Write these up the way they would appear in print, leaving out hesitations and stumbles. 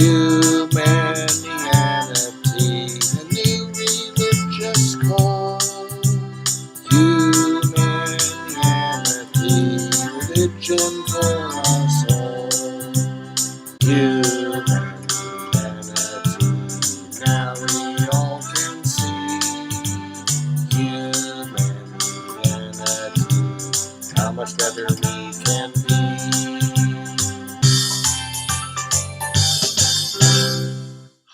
Humanianity, a new religious call. Humanianity, religion for us all. Humanity, now we all can see. Humanity, how much better we can be.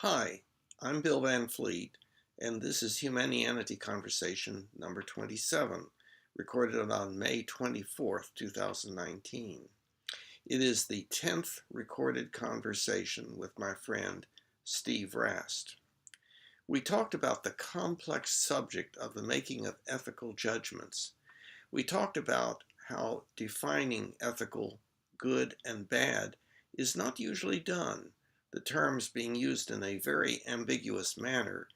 Hi, I'm Bill Van Fleet, and this is Humanianity Conversation number 27, recorded on May 24th, 2019. It is the 10th recorded conversation with my friend Steve Rast. We talked about the complex subject of the making of ethical judgments. We talked about how defining ethical good and bad is not usually done, the terms being used in a very ambiguous manner,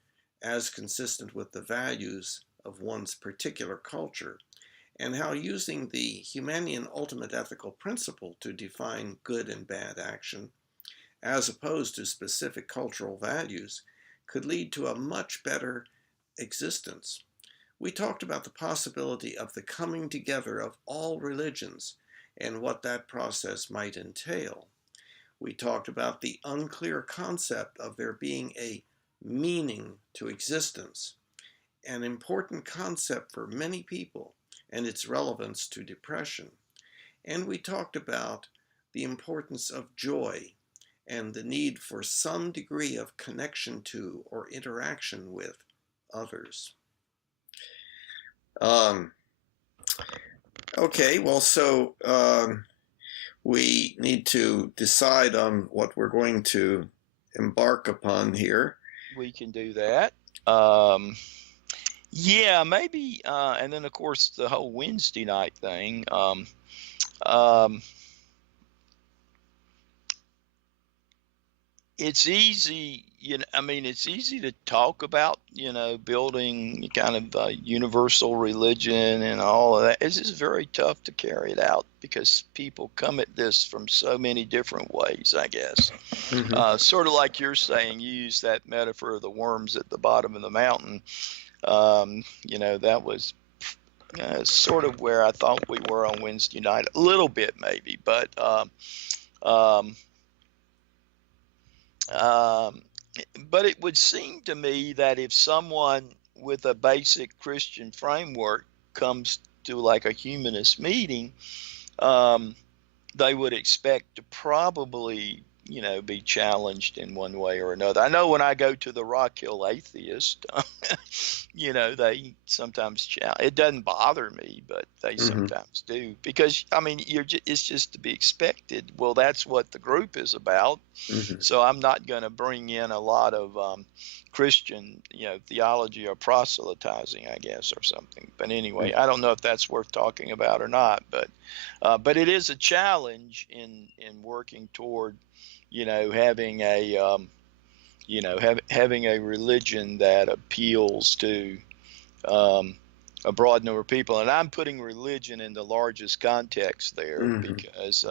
as consistent with the values of one's particular culture, and how using the Humanian ultimate ethical principle to define good and bad action, as opposed to specific cultural values, could lead to a much better existence. We talked about the possibility of the coming together of all religions and what that process might entail. We talked about the unclear concept of there being a meaning to existence, an important concept for many people, and its relevance to depression. And we talked about the importance of joy and the need for some degree of connection to or interaction with others. Okay, well, so we need to decide on what we're going to embark upon here. We can do that. Yeah, maybe. And then, of course, the whole Wednesday night thing. It's easy, it's easy to talk about, building kind of a universal religion and all of that. It's just very tough to carry it out because people come at this from so many different ways, I guess. Mm-hmm. Sort of like you're saying, you use that metaphor of the worms at the bottom of the mountain. That was sort of where I thought we were on Wednesday night, a little bit maybe, but it would seem to me that if someone with a basic Christian framework comes to like a humanist meeting, they would expect to probably, be challenged in one way or another. I know when I go to the Rock Hill Atheist, they sometimes it doesn't bother me, but they sometimes do, because it's just to be expected. Well, that's what the group is about. So I'm not going to bring in a lot of Christian, theology or proselytizing, I guess, or something. But anyway, I don't know if that's worth talking about or not. But it is a challenge in working toward, having a having a religion that appeals to a broad number of people. And I'm putting religion in the largest context there, because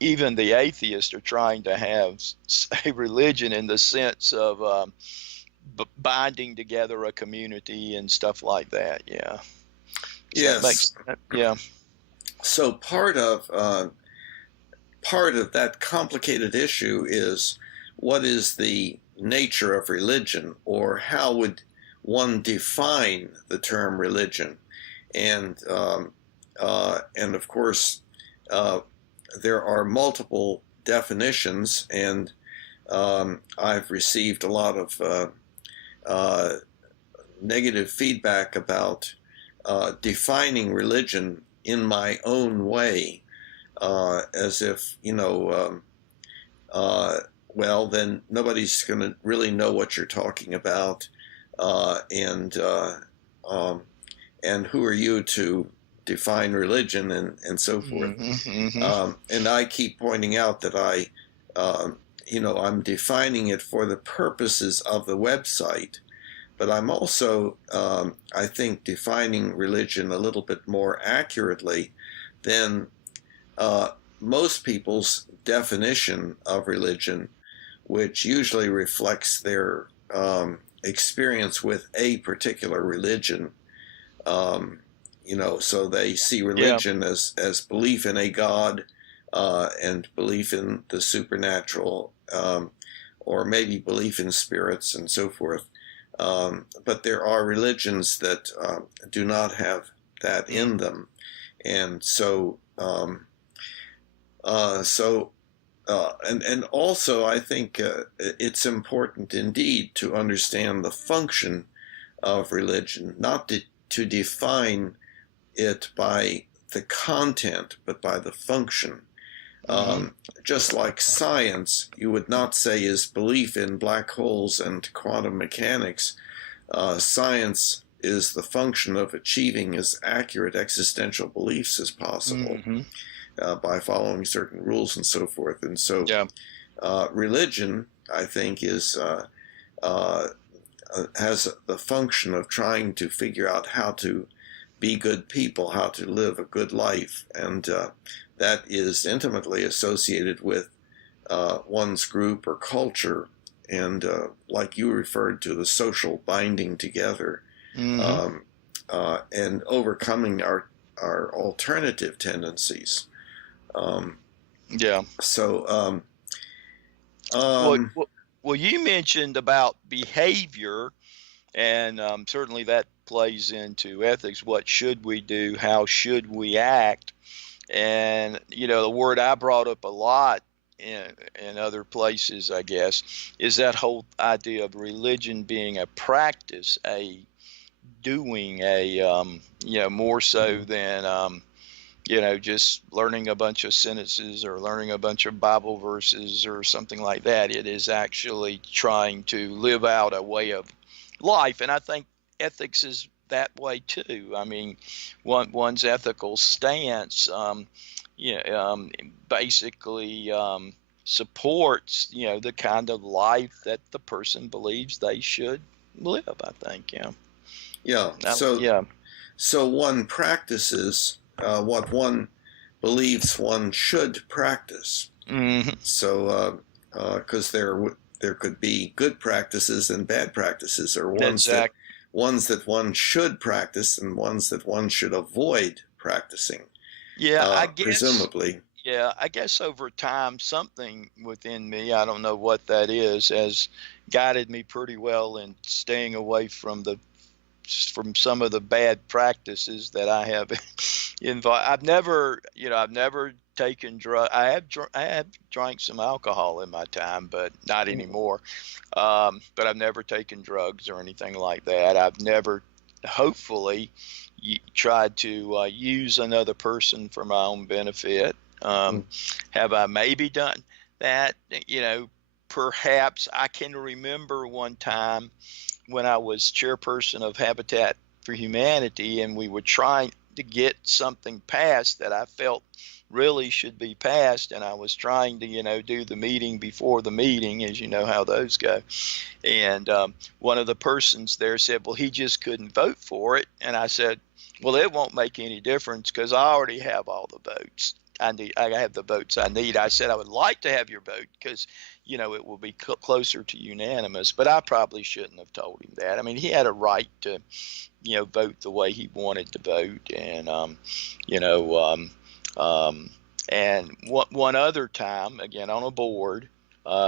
even the atheists are trying to have a religion in the sense of binding together a community and stuff like that. Yeah. Yes. Yeah. So part of that complicated issue is, what is the nature of religion, or how would one define the term religion? And of course, there are multiple definitions, and I've received a lot of negative feedback about defining religion in my own way, as if, well, then nobody's going to really know what you're talking about, and who are you to define religion, and so forth. And I keep pointing out that I'm defining it for the purposes of the website, but I'm also, I think, defining religion a little bit more accurately than most people's definition of religion, which usually reflects their experience with a particular religion. So they see Yeah. religion as belief in a God and belief in the supernatural, or maybe belief in spirits and so forth. But there are religions that do not have that in them, and so and also I think it's important indeed to understand the function of religion, not to define it by the content, but by the function. Just like science, you would not say is belief in black holes and quantum mechanics. Science is the function of achieving as accurate existential beliefs as possible by following certain rules and so forth. And so religion, I think, is has the function of trying to figure out how to be good people, how to live a good life, and that is intimately associated with one's group or culture, and like you referred to, the social binding together, and overcoming our alternative tendencies. Well, you mentioned about behavior, and certainly that plays into ethics. What should we do? How should we act? And the word I brought up a lot in other places, I guess, is that whole idea of religion being a practice, a doing, a more so than just learning a bunch of sentences or learning a bunch of Bible verses or something like that. It is actually trying to live out a way of life, and I think ethics is that way too. I mean, one's ethical stance, basically supports, the kind of life that the person believes they should live. I think, So one practices what one believes one should practice. So, because there could be good practices and bad practices, or ones that one should practice and ones that one should avoid practicing. I guess. Presumably. Yeah, I guess over time, something within me, I don't know what that is, has guided me pretty well in staying away from some of the bad practices that I have involved. I've never taken drugs. I have drank some alcohol in my time, but not anymore. But I've never taken drugs or anything like that. I've never, hopefully, tried to use another person for my own benefit. Have I maybe done that? Perhaps. I can remember one time when I was chairperson of Habitat for Humanity, and we were trying to get something passed that I felt really should be passed, and I was trying to do the meeting before the meeting, as you know how those go. And one of the persons there said, well, he just couldn't vote for it. And I said, well, it won't make any difference because I already have all the votes I have the votes I need. I said I would like to have your vote because it will be closer to unanimous, but I probably shouldn't have told him that. I mean, he had a right to vote the way he wanted to vote. And and one other time, again on a board,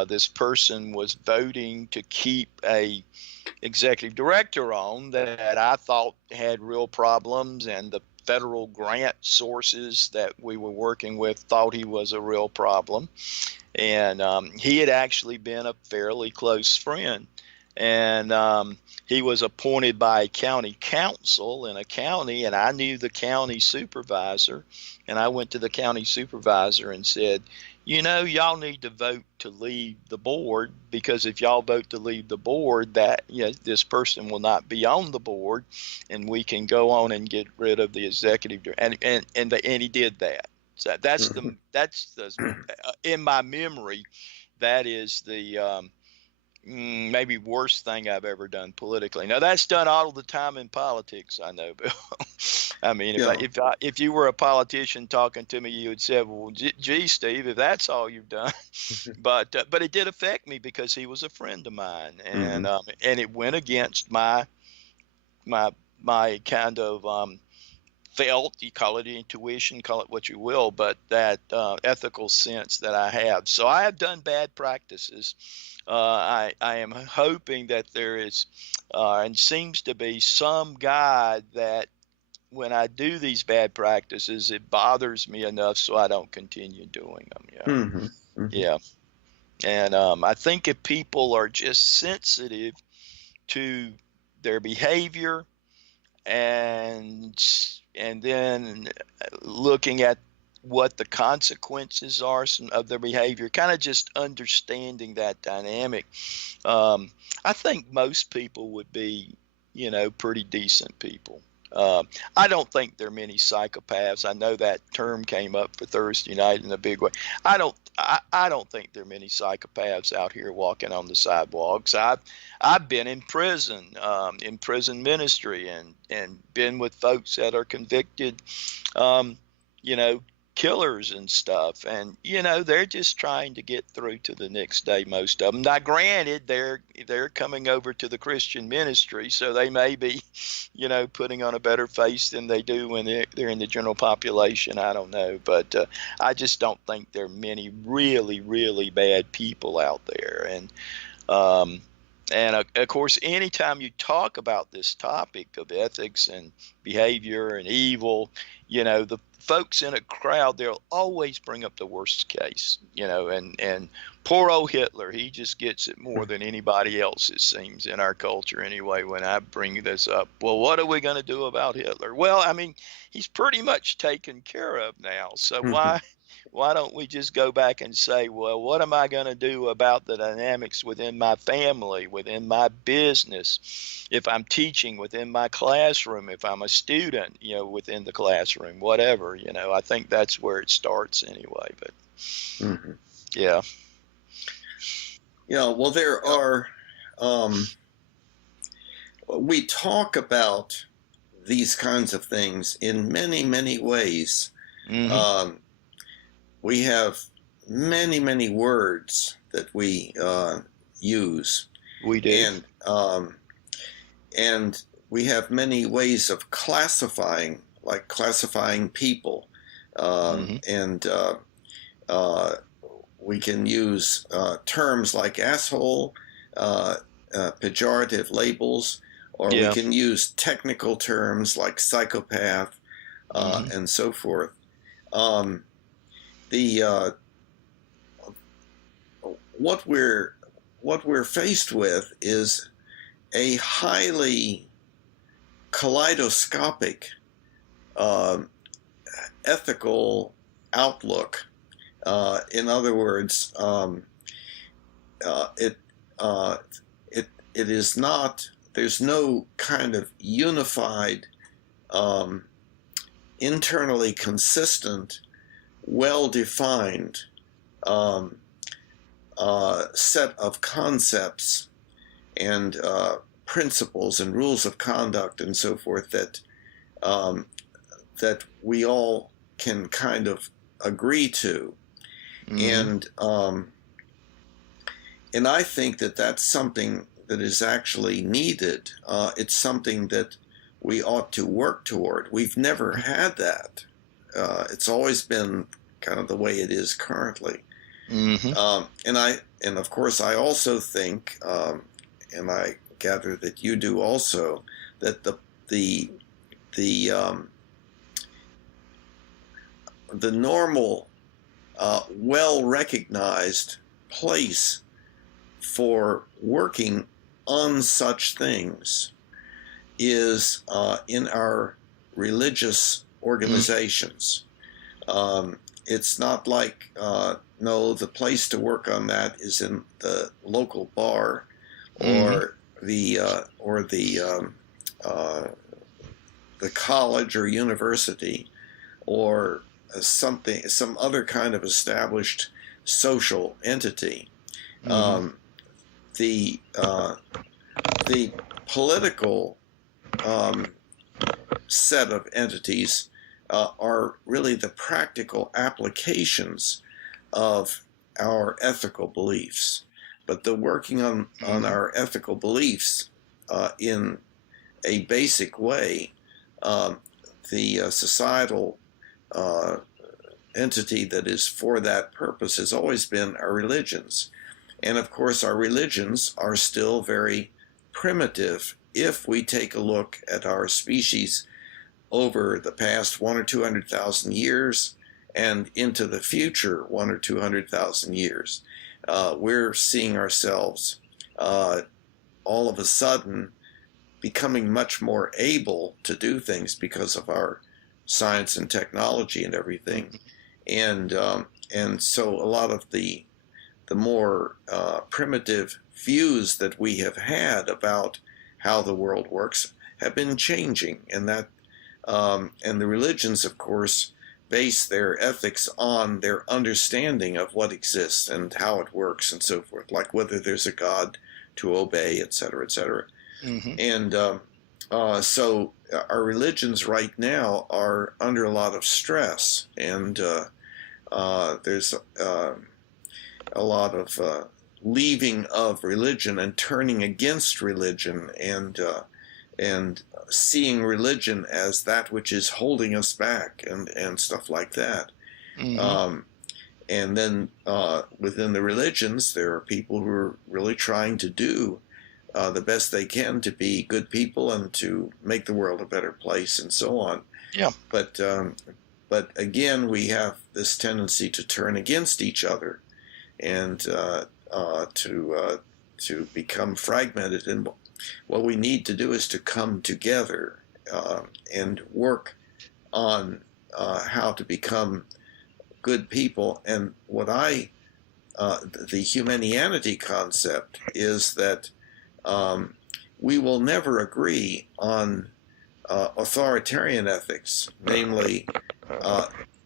this person was voting to keep a executive director on that I thought had real problems, and the federal grant sources that we were working with thought he was a real problem. And he had actually been a fairly close friend. And he was appointed by a county council in a county, and I knew the county supervisor. And I went to the county supervisor and said, y'all need to vote to leave the board, because if y'all vote to leave the board, that this person will not be on the board, and we can go on and get rid of the executive. And he did that. So that's the in my memory, that is the maybe worst thing I've ever done politically. Now that's done all the time in politics, I know, Bill. I mean, Yeah. if you were a politician talking to me, you would say, "Well, gee, Steve, if that's all you've done," but it did affect me because he was a friend of mine, Hmm. and it went against my my kind of felt, you call it intuition, call it what you will, but that ethical sense that I have. So I have done bad practices. I am hoping that there is and seems to be some guide that when I do these bad practices, it bothers me enough so I don't continue doing them. Yeah. Hmm. Hmm. Yeah. And I think if people are just sensitive to their behavior and then looking at what the consequences are of their behavior, kind of just understanding that dynamic. I think most people would be, pretty decent people. I don't think there are many psychopaths. I know that term came up for Thursday night in a big way. I don't think there are many psychopaths out here walking on the sidewalks. I've been in prison ministry, and been with folks that are convicted, um, you know, killers and stuff, and they're just trying to get through to the next day. Most of them, now granted, they're coming over to the Christian ministry, so they may be, putting on a better face than they do when they're in the general population. I don't know, but I just don't think there are many really, really bad people out there. And of course, anytime you talk about this topic of ethics and behavior and evil, the folks in a crowd, they'll always bring up the worst case, and poor old Hitler, he just gets it more than anybody else, it seems, in our culture anyway, when I bring this up. Well, what are we going to do about Hitler? Well, I mean, he's pretty much taken care of now. So Hmm. why don't we just go back and say, well, what am I going to do about the dynamics within my family, within my business, if I'm teaching, within my classroom, if I'm a student, within the classroom, whatever, I think that's where it starts anyway. But Hmm. yeah. Yeah, well, there are, we talk about these kinds of things in many, many ways. Hmm. Um, we have many, many words that we use, We do. and we have many ways of classifying, like classifying people, Hmm. and we can use terms like asshole, uh, pejorative labels, or we Yeah. can use technical terms like psychopath, Hmm. and so forth. Um, the what we're faced with is a highly kaleidoscopic uh, ethical outlook. In other words, it uh, it is not. There's no kind of unified, um, internally consistent, well-defined um, set of concepts and principles and rules of conduct and so forth um, that we all can kind of agree to, Hmm. and and I think that that's something that is actually needed. It's something that we ought to work toward. We've never had that. It's always been kind of the way it is currently. Hmm. And of course I also think, and I gather that you do also, that the the um, the normal, well recognized place for working on such things is in our religious organizations. It's not like, no, the place to work on that is in the local bar, Hmm. or uh, the college or university, or some other kind of established social entity. Hmm. Um, the the political set of entities are really the practical applications of our ethical beliefs. But the working on our ethical beliefs in a basic way, the societal entity that is for that purpose has always been our religions. And of course, our religions are still very primitive if we take a look at our species over the past 1 or 200,000 years and into the future 1 or 200,000 years. We're seeing ourselves all of a sudden becoming much more able to do things because of our science and technology and everything. And so a lot of the more primitive views that we have had about how the world works have been changing, and that and the religions, of course, base their ethics on their understanding of what exists and how it works and so forth, like whether there's a God to obey, etc., etc. And so our religions right now are under a lot of stress, and there's a lot of leaving of religion and turning against religion, and seeing religion as that which is holding us back, and stuff like that. And then within the religions, there are people who are really trying to do the best they can to be good people and to make the world a better place and so on. Yeah. But again, we have this tendency to turn against each other and to become fragmented. And what we need to do is to come together and work on how to become good people. And what the Humanianity concept is that we will never agree on authoritarian ethics, namely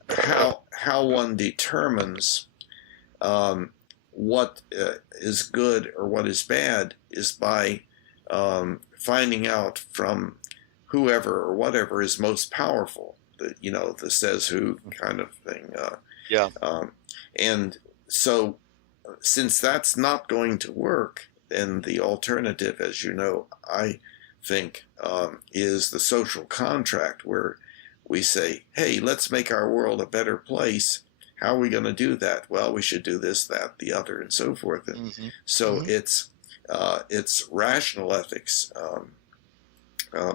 how one determines what is good or what is bad is by finding out from whoever or whatever is most powerful, the says who kind of thing. And so since that's not going to work, then the alternative, as you know, I think, is the social contract, where we say, hey, let's make our world a better place. How are we going to do that? Well, we should do this, that, the other, and so forth. And so it's rational ethics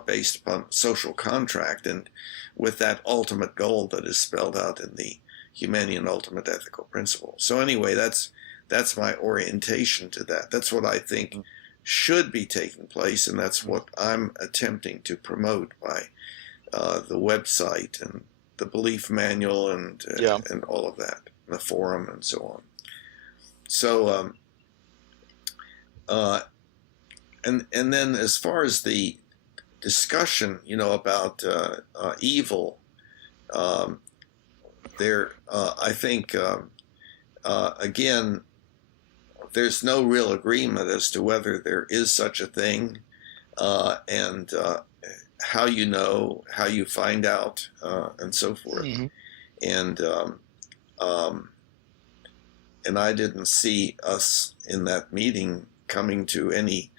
based upon social contract, and with that ultimate goal that is spelled out in the Humanian Ultimate Ethical Principle. So anyway, that's my orientation to that. That's what I think should be taking place, and that's what I'm attempting to promote by the website and the belief manual and all of that, the forum and so on. So and then as far as the discussion, about evil, I think again, there's no real agreement as to whether there is such a thing, and how how you find out, and so forth. And I didn't see us in that meeting coming to any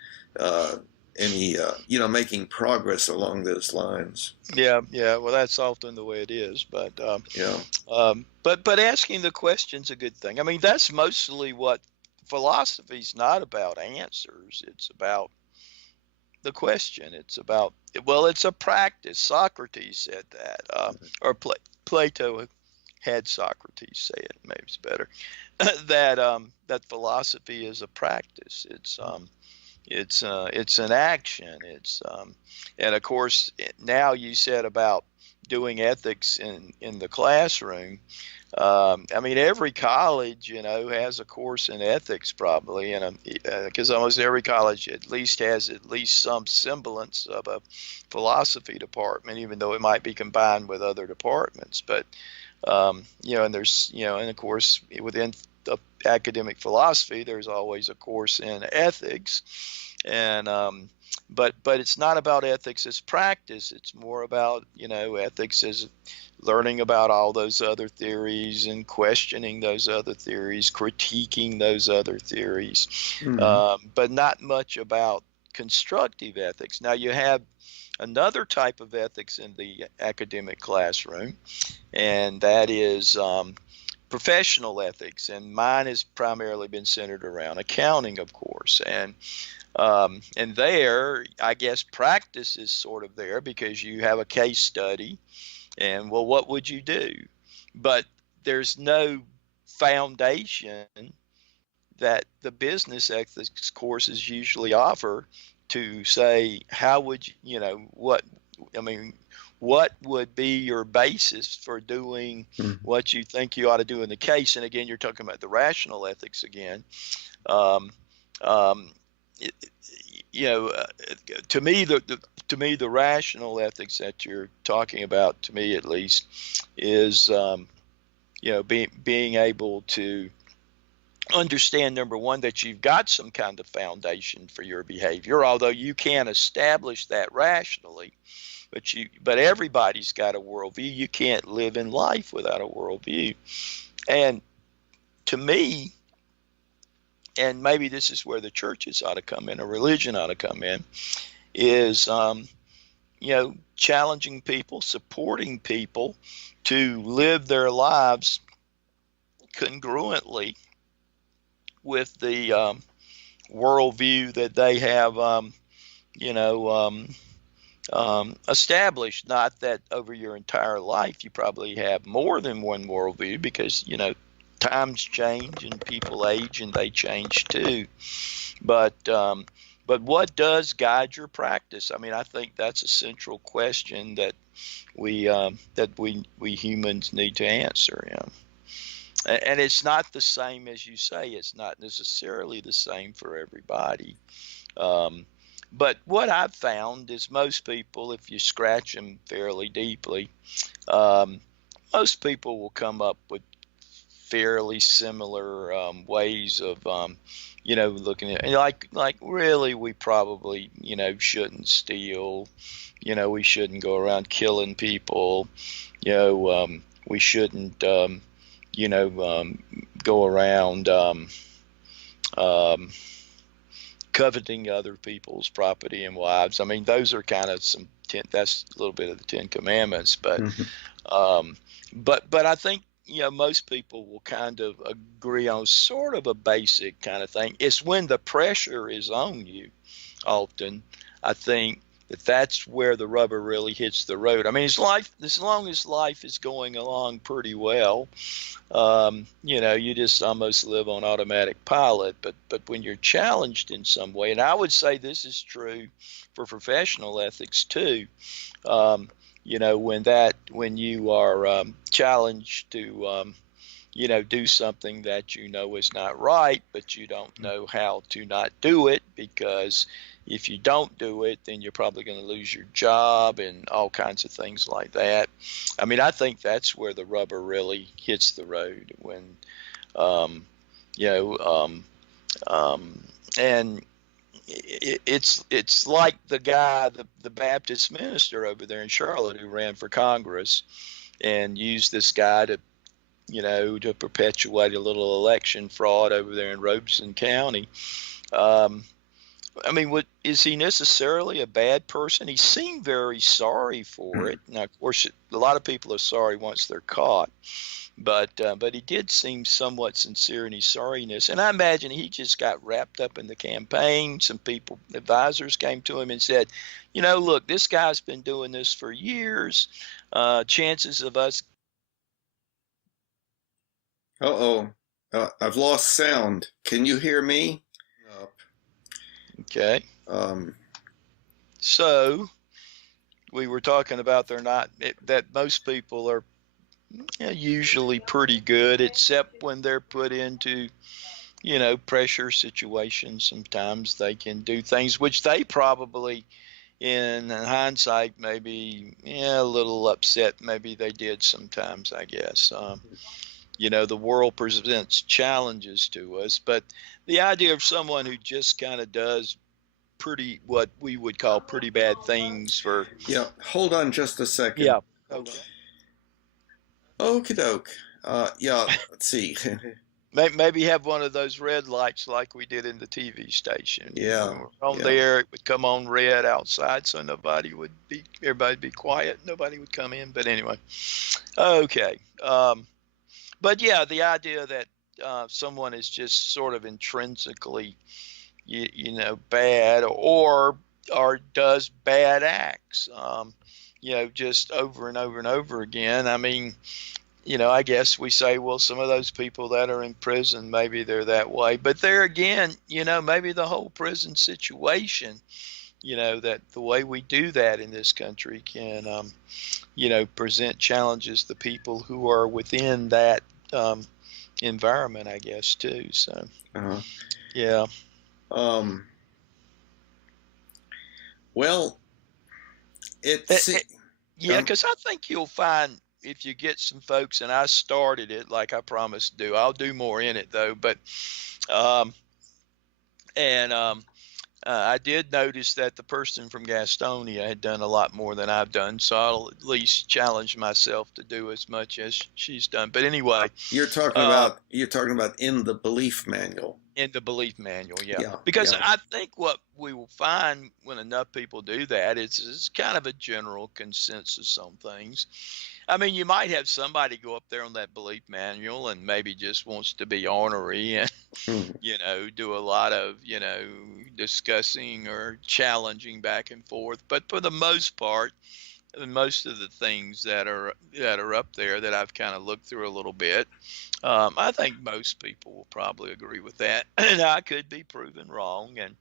making progress along those lines. Yeah. Well, that's often the way it is, but but asking the question's a good thing. I mean, that's mostly what philosophy's not about answers. It's about the question. It's about, well, it's a practice. Socrates said that, or Plato had Socrates say it. Maybe it's better that philosophy is a practice. It's an action. And of course, now you said about doing ethics in the classroom. I mean, every college, has a course in ethics probably, and because almost every college at least has some semblance of a philosophy department, even though it might be combined with other departments. But and there's and of course within academic philosophy, there's always a course in ethics, and but it's not about ethics as practice. It's more about, ethics as learning about all those other theories and questioning those other theories, critiquing those other theories, but not much about constructive ethics. Now, you have another type of ethics in the academic classroom, and that is professional ethics, and mine has primarily been centered around accounting, of course, and there, I guess, practice is sort of there because you have a case study, and well, what would you do? But there's no foundation that the business ethics courses usually offer to say, how would what would be your basis for doing what you think you ought to do in the case? And again, you're talking about the rational ethics again. To me, the rational ethics that you're talking about, to me at least, is being able to understand, number one, that you've got some kind of foundation for your behavior, although you can't establish that rationally. But everybody's got a worldview. You can't live in life without a worldview. And to me, and maybe this is where the churches ought to come in, or religion ought to come in, is challenging people, supporting people to live their lives congruently with the worldview that they have, established. Not that over your entire life you probably have more than one worldview, because times change and people age and they change too. But what does guide your practice? I mean, I think that's a central question that we humans need to answer. And it's not the same, as you say. It's not necessarily the same for everybody. But what I've found is most people, if you scratch them fairly deeply, most people will come up with fairly similar ways of, looking at, like really, we probably, shouldn't steal. We shouldn't go around killing people. We shouldn't, go around coveting other people's property and wives. I mean, those are kind of that's a little bit of the Ten Commandments, but but I think most people will kind of agree on sort of a basic kind of thing. It's when the pressure is on you, often, I think, that's where the rubber really hits the road. I mean, as long as life is going along pretty well, you just almost live on automatic pilot. But when you're challenged in some way, and I would say this is true for professional ethics too, when you are challenged to do something that is not right, but you don't know how to not do it, because if you don't do it, then you're probably going to lose your job and all kinds of things like that. I mean, I think that's where the rubber really hits the road, when, and it's like the guy, the Baptist minister over there in Charlotte who ran for Congress and used this guy to perpetuate a little election fraud over there in Robeson County. I mean, is he necessarily a bad person? He seemed very sorry for it. Now, of course, a lot of people are sorry once they're caught, but he did seem somewhat sincere in his sorriness. And I imagine he just got wrapped up in the campaign. Some advisors came to him and said, look, this guy's been doing this for years. Chances of us. I've lost sound. Can you hear me? Okay. So we were talking about that most people are usually pretty good, except when they're put into, pressure situations. Sometimes they can do things which they probably, in hindsight, maybe a little upset. Maybe they did sometimes, I guess. the world presents challenges to us. But the idea of someone who just kind of does what we would call pretty bad things for. Yeah, hold on just a second. Yeah. Okay. Okie doke. Yeah, let's see. Maybe have one of those red lights like we did in the TV station. Yeah, When we're on yeah. there, it would come on red outside, so everybody'd be quiet. Nobody would come in. But anyway, okay. But yeah, the idea that someone is just sort of intrinsically, bad or does bad acts, just over and over and over again. I mean, I guess we say, well, some of those people that are in prison, maybe they're that way. But there again, maybe the whole prison situation, that the way we do that in this country can, present challenges to people who are within that environment, I guess, too. So, yeah. Well, yeah, because I think you'll find if you get some folks, and I started it like I promised to do. I'll do more in it though, but I did notice that the person from Gastonia had done a lot more than I've done, so I'll at least challenge myself to do as much as she's done. But anyway, you're talking about in the belief manual. In the belief manual, yeah. Yeah, because yeah. I think what we will find when enough people do that, it's kind of a general consensus on things. I mean, you might have somebody go up there on that belief manual and maybe just wants to be ornery and, do a lot of, discussing or challenging back and forth. But for the most part, most of the things that are up there that I've kind of looked through a little bit, I think most people will probably agree with that. And I could be proven wrong. And,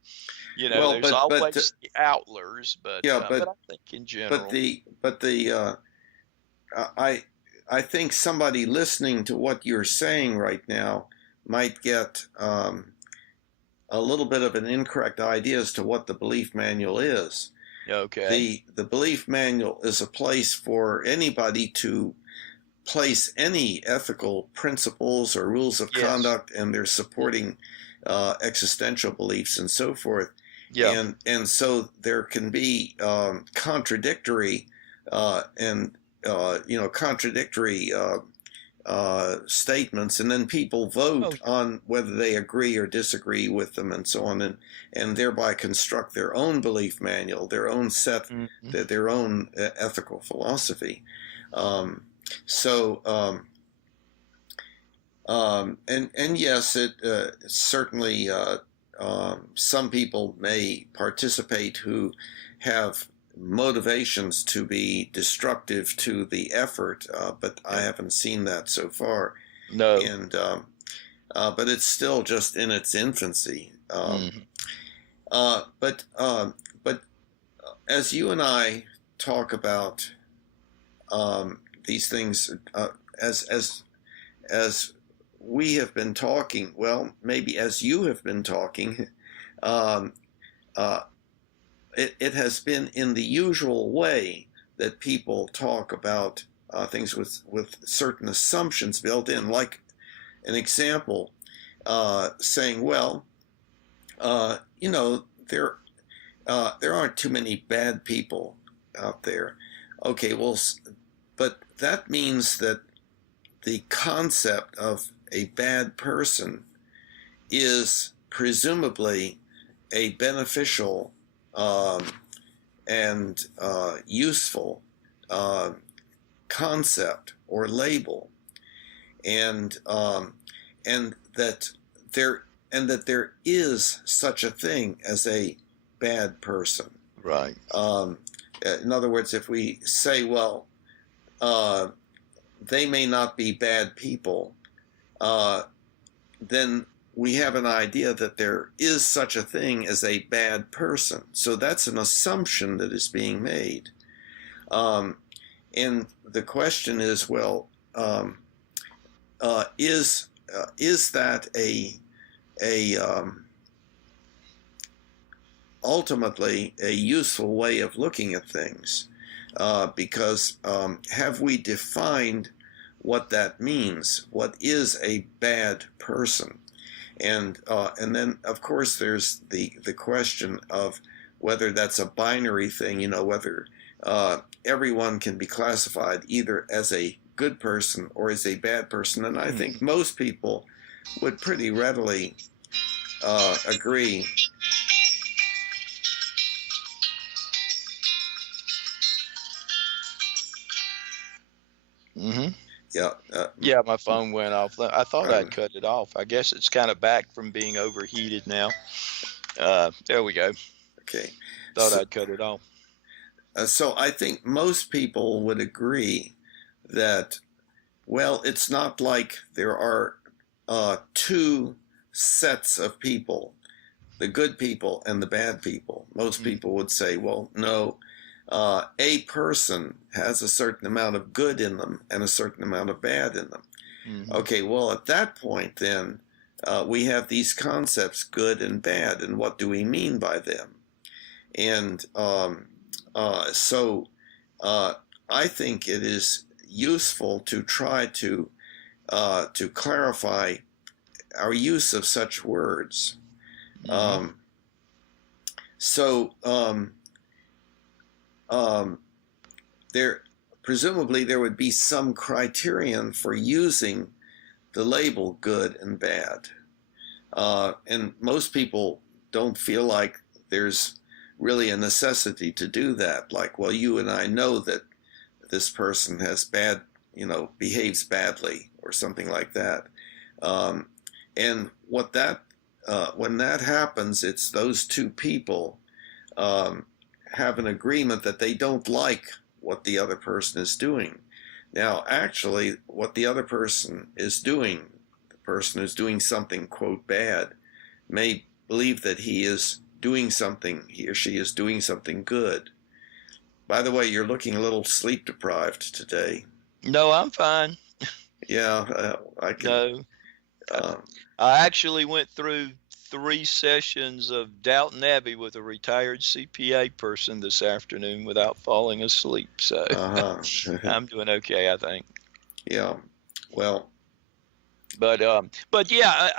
there's always the outliers, but I think in general. I think somebody listening to what you're saying right now might get a little bit of an incorrect idea as to what the belief manual is. Okay. The belief manual is a place for anybody to place any ethical principles or rules of conduct and their supporting existential beliefs and so forth. Yeah. And so there can be contradictory statements, and then people vote on whether they agree or disagree with them and so on, and thereby construct their own belief manual, their own set, their own ethical philosophy. And yes, it certainly some people may participate who have motivations to be destructive to the effort, but I haven't seen that so far. No. And but it's still just in its infancy. But as you and I talk about these things, as we have been talking, well, maybe as you have been talking, it has been in the usual way that people talk about things with certain assumptions built in, like an example, saying, well, there aren't too many bad people out there. Okay, well, but that means that the concept of a bad person is presumably a beneficial and useful concept or label, and that there is such a thing as a bad person. Right. In other words, if we say, well, they may not be bad people, then we have an idea that there is such a thing as a bad person. So that's an assumption that is being made. And the question is, well, is that ultimately a useful way of looking at things? Because have we defined what that means. What is a bad person? And then, of course, there's the question of whether that's a binary thing, whether everyone can be classified either as a good person or as a bad person. And I think most people would pretty readily agree. Yeah. Yeah, my phone went off. I thought I'd cut it off. I guess it's kind of back from being overheated now. There we go. Okay. Thought I'd cut it off. So I think most people would agree that, well, it's not like there are two sets of people, the good people and the bad people. Most people would say, well, no, a person has a certain amount of good in them and a certain amount of bad in them. Okay, well, at that point, then, we have these concepts, good and bad, and what do we mean by them? And so I think it is useful to try to clarify our use of such words. Presumably there would be some criterion for using the label good and bad. And most people don't feel like there's really a necessity to do that. Like, well, you and I know that this person has behaves badly or something like that. And when that happens, it's those two people have an agreement that they don't like what the other person is doing. Now, actually, what the other person is doing, the person who's doing something, quote, bad, may believe that he or she is doing something good. By the way, you're looking a little sleep deprived today. No, I'm fine. Yeah, I can. No, I actually went through 3 sessions of Downton Abbey with a retired CPA person this afternoon without falling asleep. So I'm doing okay, I think. Yeah. Well. But yeah,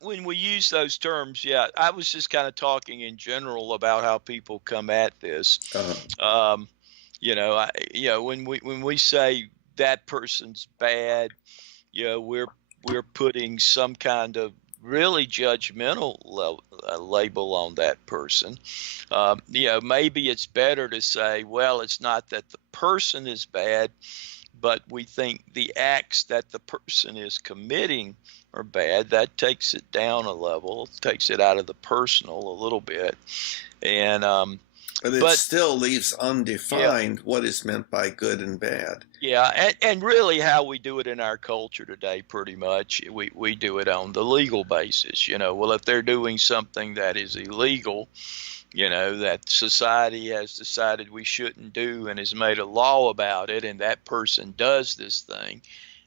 when we use those terms, yeah, I was just kind of talking in general about how people come at this. When we say that person's bad, we're putting some kind of really judgmental label on that person. Maybe it's better to say, well, it's not that the person is bad, but we think the acts that the person is committing are bad. That takes it down a level, takes it out of the personal a little bit. And but it still leaves undefined what is meant by good and bad. Yeah, and really how we do it in our culture today, pretty much, we do it on the legal basis. Well, if they're doing something that is illegal, that society has decided we shouldn't do and has made a law about it, and that person does this thing,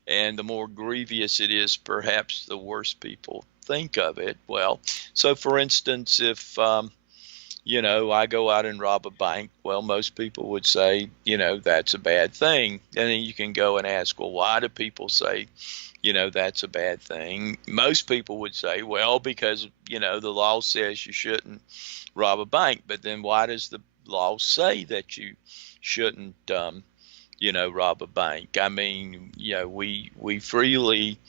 and the more grievous it is, perhaps the worse people think of it. Well, so for instance, if I go out and rob a bank, well, most people would say, that's a bad thing. And then you can go and ask, well, why do people say, that's a bad thing? Most people would say, well, because, the law says you shouldn't rob a bank. But then why does the law say that you shouldn't, rob a bank? I mean, we freely,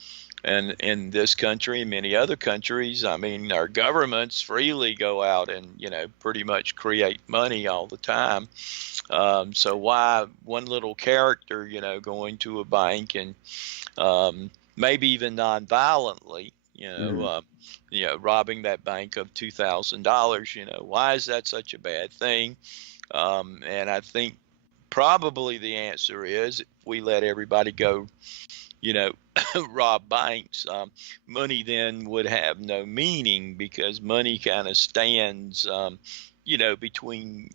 and in this country and many other countries, I mean, our governments freely go out and, pretty much create money all the time. So why one little character, going to a bank and maybe even non-violently, robbing that bank of $2,000, why is that such a bad thing? And I think probably the answer is if we let everybody go, rob banks, money then would have no meaning because money kind of stands, between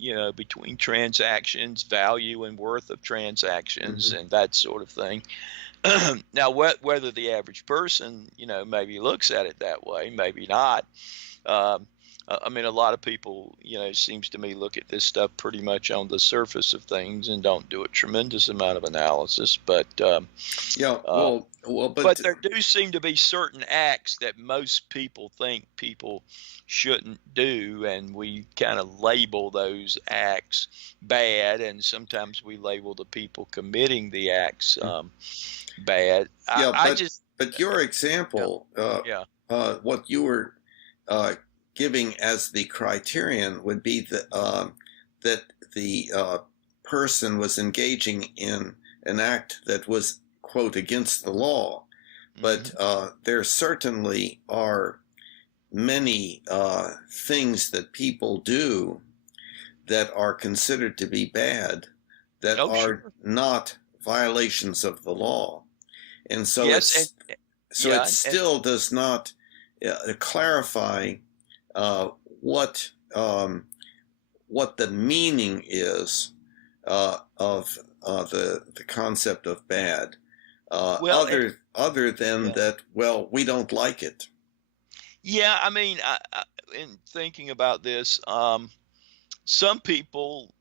transactions, value and worth of transactions, and that sort of thing. Now, whether the average person, maybe looks at it that way, maybe not. I mean, a lot of people, seems to me, look at this stuff pretty much on the surface of things and don't do a tremendous amount of analysis. Yeah, Uh, but but there do seem to be certain acts that most people think people shouldn't do, and we kind of label those acts bad, and sometimes we label the people committing the acts bad. I, yeah, I just, but your yeah, example, yeah. what you were uh, giving as the criterion would be that the person was engaging in an act that was, quote, against the law. But Hmm. there certainly are many things that people do that are considered to be bad that Oh, are sure. not violations of the law. And so Yes, and it yeah, and still does not clarify uh, what what the meaning is of the concept of bad, well, other than yeah. that. Well, we don't like it. Yeah, I mean, in thinking about this, some people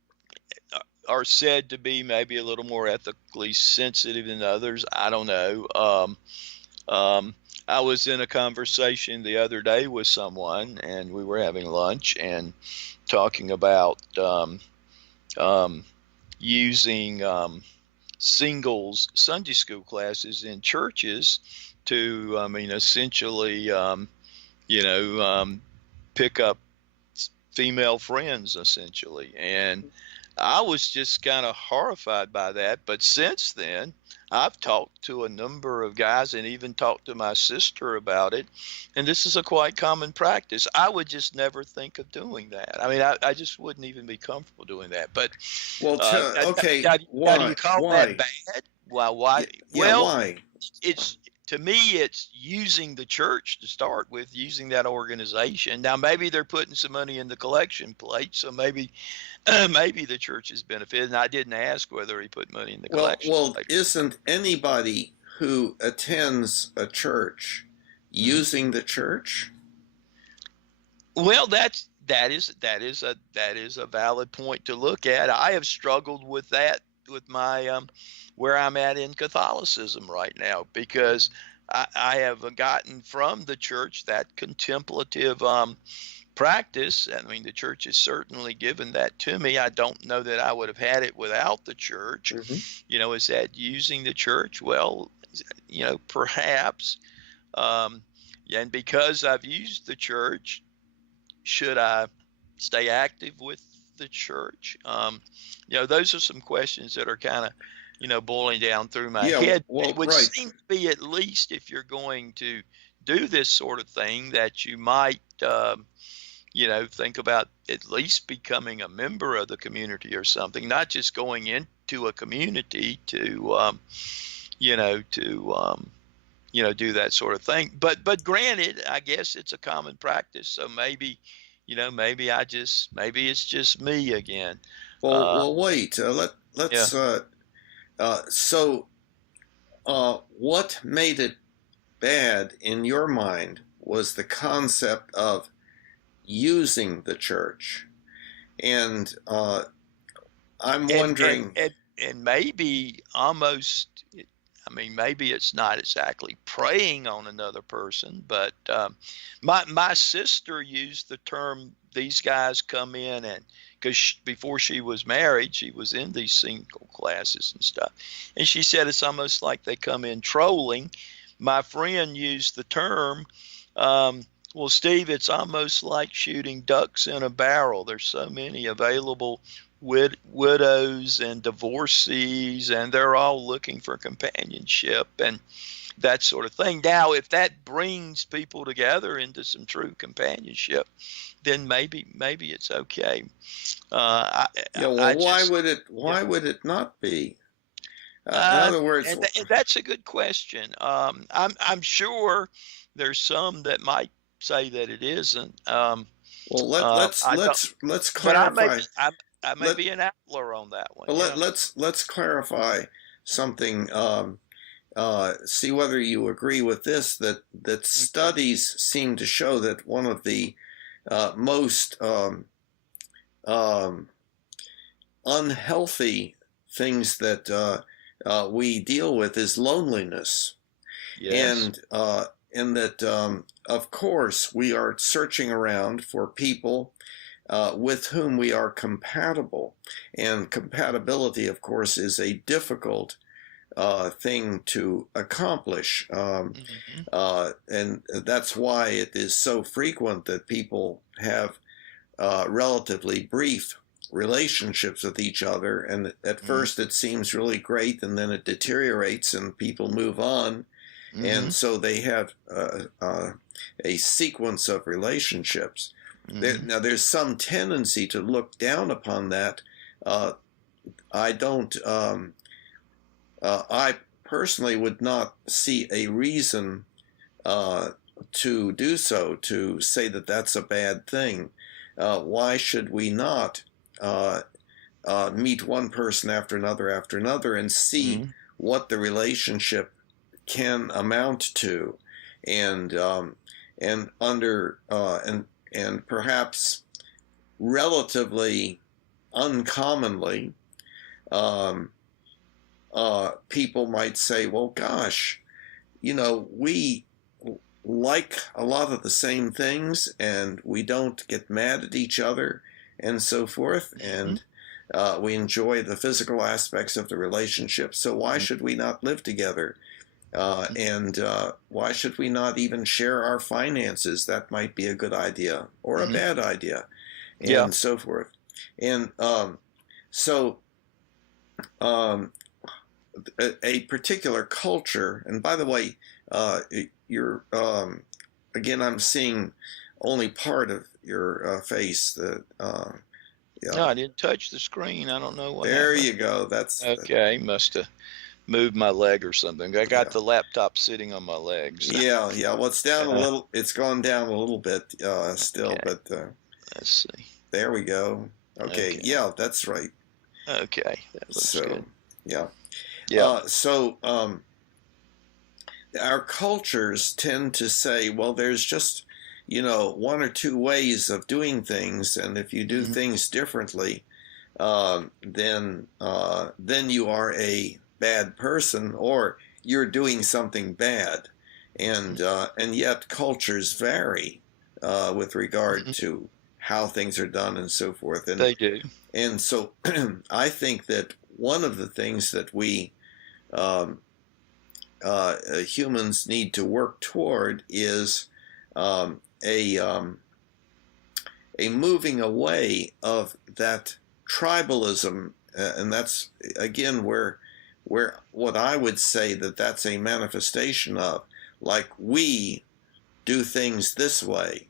are said to be maybe a little more ethically sensitive than others. I don't know. Um, I was in a conversation the other day with someone, and we were having lunch and talking about um, using singles Sunday school classes in churches to, I mean, essentially, you know, pick up female friends, essentially. And I was just kind of horrified by that. But since then, I've talked to a number of guys and even talked to my sister about it. And this is a quite common practice. I would just never think of doing that. I mean, I just wouldn't even be comfortable doing that. But Well, okay, now, do you call that why? bad? Why? Yeah, Well, why? it's to me, it's using the church to start with, using that organization. Now, maybe they're putting some money in the collection plate, so maybe maybe the church is benefited. And I didn't ask whether he put money in the collection Well, plate. isn't anybody who attends a church Mhm. using the church? Well, that is a valid point to look at. I have struggled with that with my where I'm at in Catholicism right now, because I have gotten from the church that contemplative practice. I mean, the church has certainly given that to me. I don't know that I would have had it without the church. Hmm. Is that using the church? Well, perhaps. Um, and because I've used the church, should I stay active with the church? Those are some questions that are kind of, boiling down through my Yeah, head. It well, would right. seem to be, at least if you're going to do this sort of thing, that you might, think about at least becoming a member of the community or something, not just going into a community to, do that sort of thing. But granted, I guess it's a common practice. So maybe, maybe it's just me again. Uh, Wait. yeah. Let's. So, what made it bad in your mind was the concept of using the church, and I'm and and wondering. and and maybe almost, I mean, maybe it's not exactly preying on another person, but my sister used the term, these guys come in, and because before she was married, she was in these single classes and stuff, and she said it's almost like they come in trolling. My friend used the term, well, Steve, it's almost like shooting ducks in a barrel. There's so many available widows and divorcees, and they're all looking for companionship and that sort of thing. Now, if that brings people together into some true companionship, then maybe it's okay. Uh, Yeah. I Well, just yeah. why would it not be? In other words, And that's a good question. I'm sure there's some that might say that it isn't. well, I don't, let's but clarify. I may Let be an outlier on that one. well, Yeah. let's clarify something. See whether you agree with this. That Okay. studies seem to show that one of the most um, unhealthy things that we deal with is loneliness, Yes. and that of course we are searching around for people with whom we are compatible, and compatibility, of course, is a difficult thing to accomplish, Hmm. and that's why it is so frequent that people have relatively brief relationships with each other, and at Hmm. first it seems really great, and then it deteriorates and people move on, and Hmm. so they have a sequence of relationships. Hmm. Now there's some tendency to look down upon that. uh, I don't I personally would not see a reason uh, to do so, to say that that's a bad thing. Why should we not uh, meet one person after another and see Hmm. what the relationship can amount to, and under and perhaps relatively uncommonly, um, people might say, "Well, gosh, we like a lot of the same things, and we don't get mad at each other, and so forth, Hmm. and we enjoy the physical aspects of the relationship. So why should we not live together? And why should we not even share our finances? That might be a good idea or a Hmm. bad idea, Yeah. and so forth." And so um, a particular culture, and by the way, you're again, I'm seeing only part of your face. Yeah, No, I didn't touch the screen. I don't know what there happened. you go. That's Okay, must have moved my leg or something. I got yeah, the laptop sitting on my legs. yeah. Well, it's down a Uh, little. It's gone down a little bit still, okay, but let's see. there we go. Okay, Okay, yeah, that's right. okay, that looks So good. yeah, Yeah. so our cultures tend to say, well, there's just, one or two ways of doing things, and if you do Hmm. things differently, then you are a bad person, or you're doing something bad, and yet cultures vary with regard Hmm. to how things are done and so forth, They do. and so I think that one of the things that we um, humans need to work toward is um, a um, a moving away of that tribalism, and that's again where what I would say that that's a manifestation of, like, we do things this way,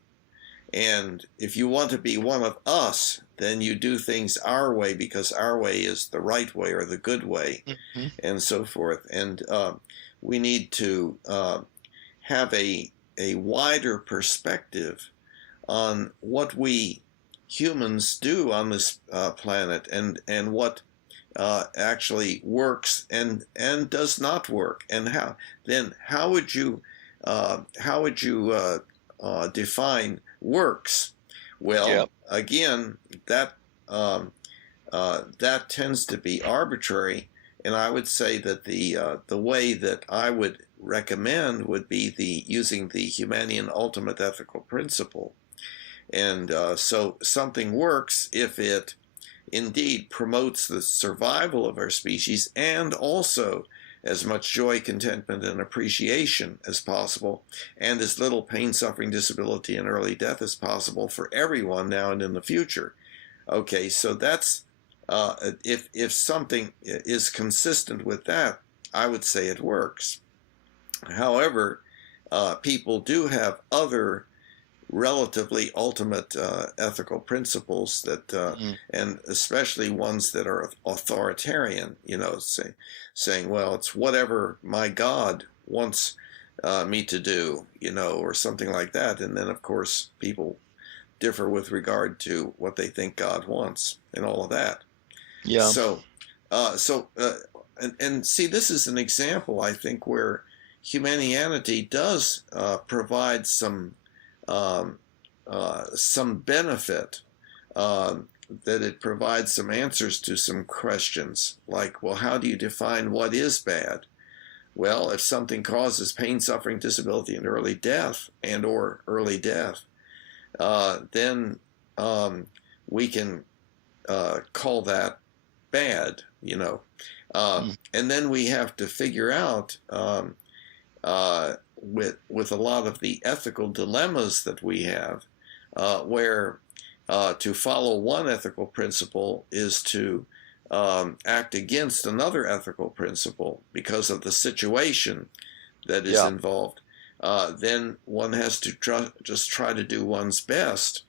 and if you want to be one of us, then you do things our way because our way is the right way or the good way, Hmm. and so forth. And we need to have a wider perspective on what we humans do on this planet, and what actually works and does not work, and how would you define works? Yep. Well, again, that that tends to be arbitrary, and I would say that the way that I would recommend would be the using the Humanian ultimate ethical principle. And so something works if it indeed promotes the survival of our species, and also as much joy, contentment, and appreciation as possible, and as little pain, suffering, disability, and early death as possible for everyone now and in the future. Okay, so that's if something is consistent with that, I would say it works. However, people do have other relatively ultimate ethical principles that, Hmm. and especially ones that are authoritarian. Saying, well, it's whatever my God wants me to do, or something like that. And then, of course, people differ with regard to what they think God wants and all of that. Yeah. So, and see, this is an example, I think, where humanity does provide some um, some benefit, that it provides some answers to some questions like, well, how do you define what is bad? Well, if something causes pain, suffering, disability, and early death, then we can call that bad, and then we have to figure out, with a lot of the ethical dilemmas that we have, where to follow one ethical principle is to act against another ethical principle because of the situation that is involved, then one has to just try to do one's best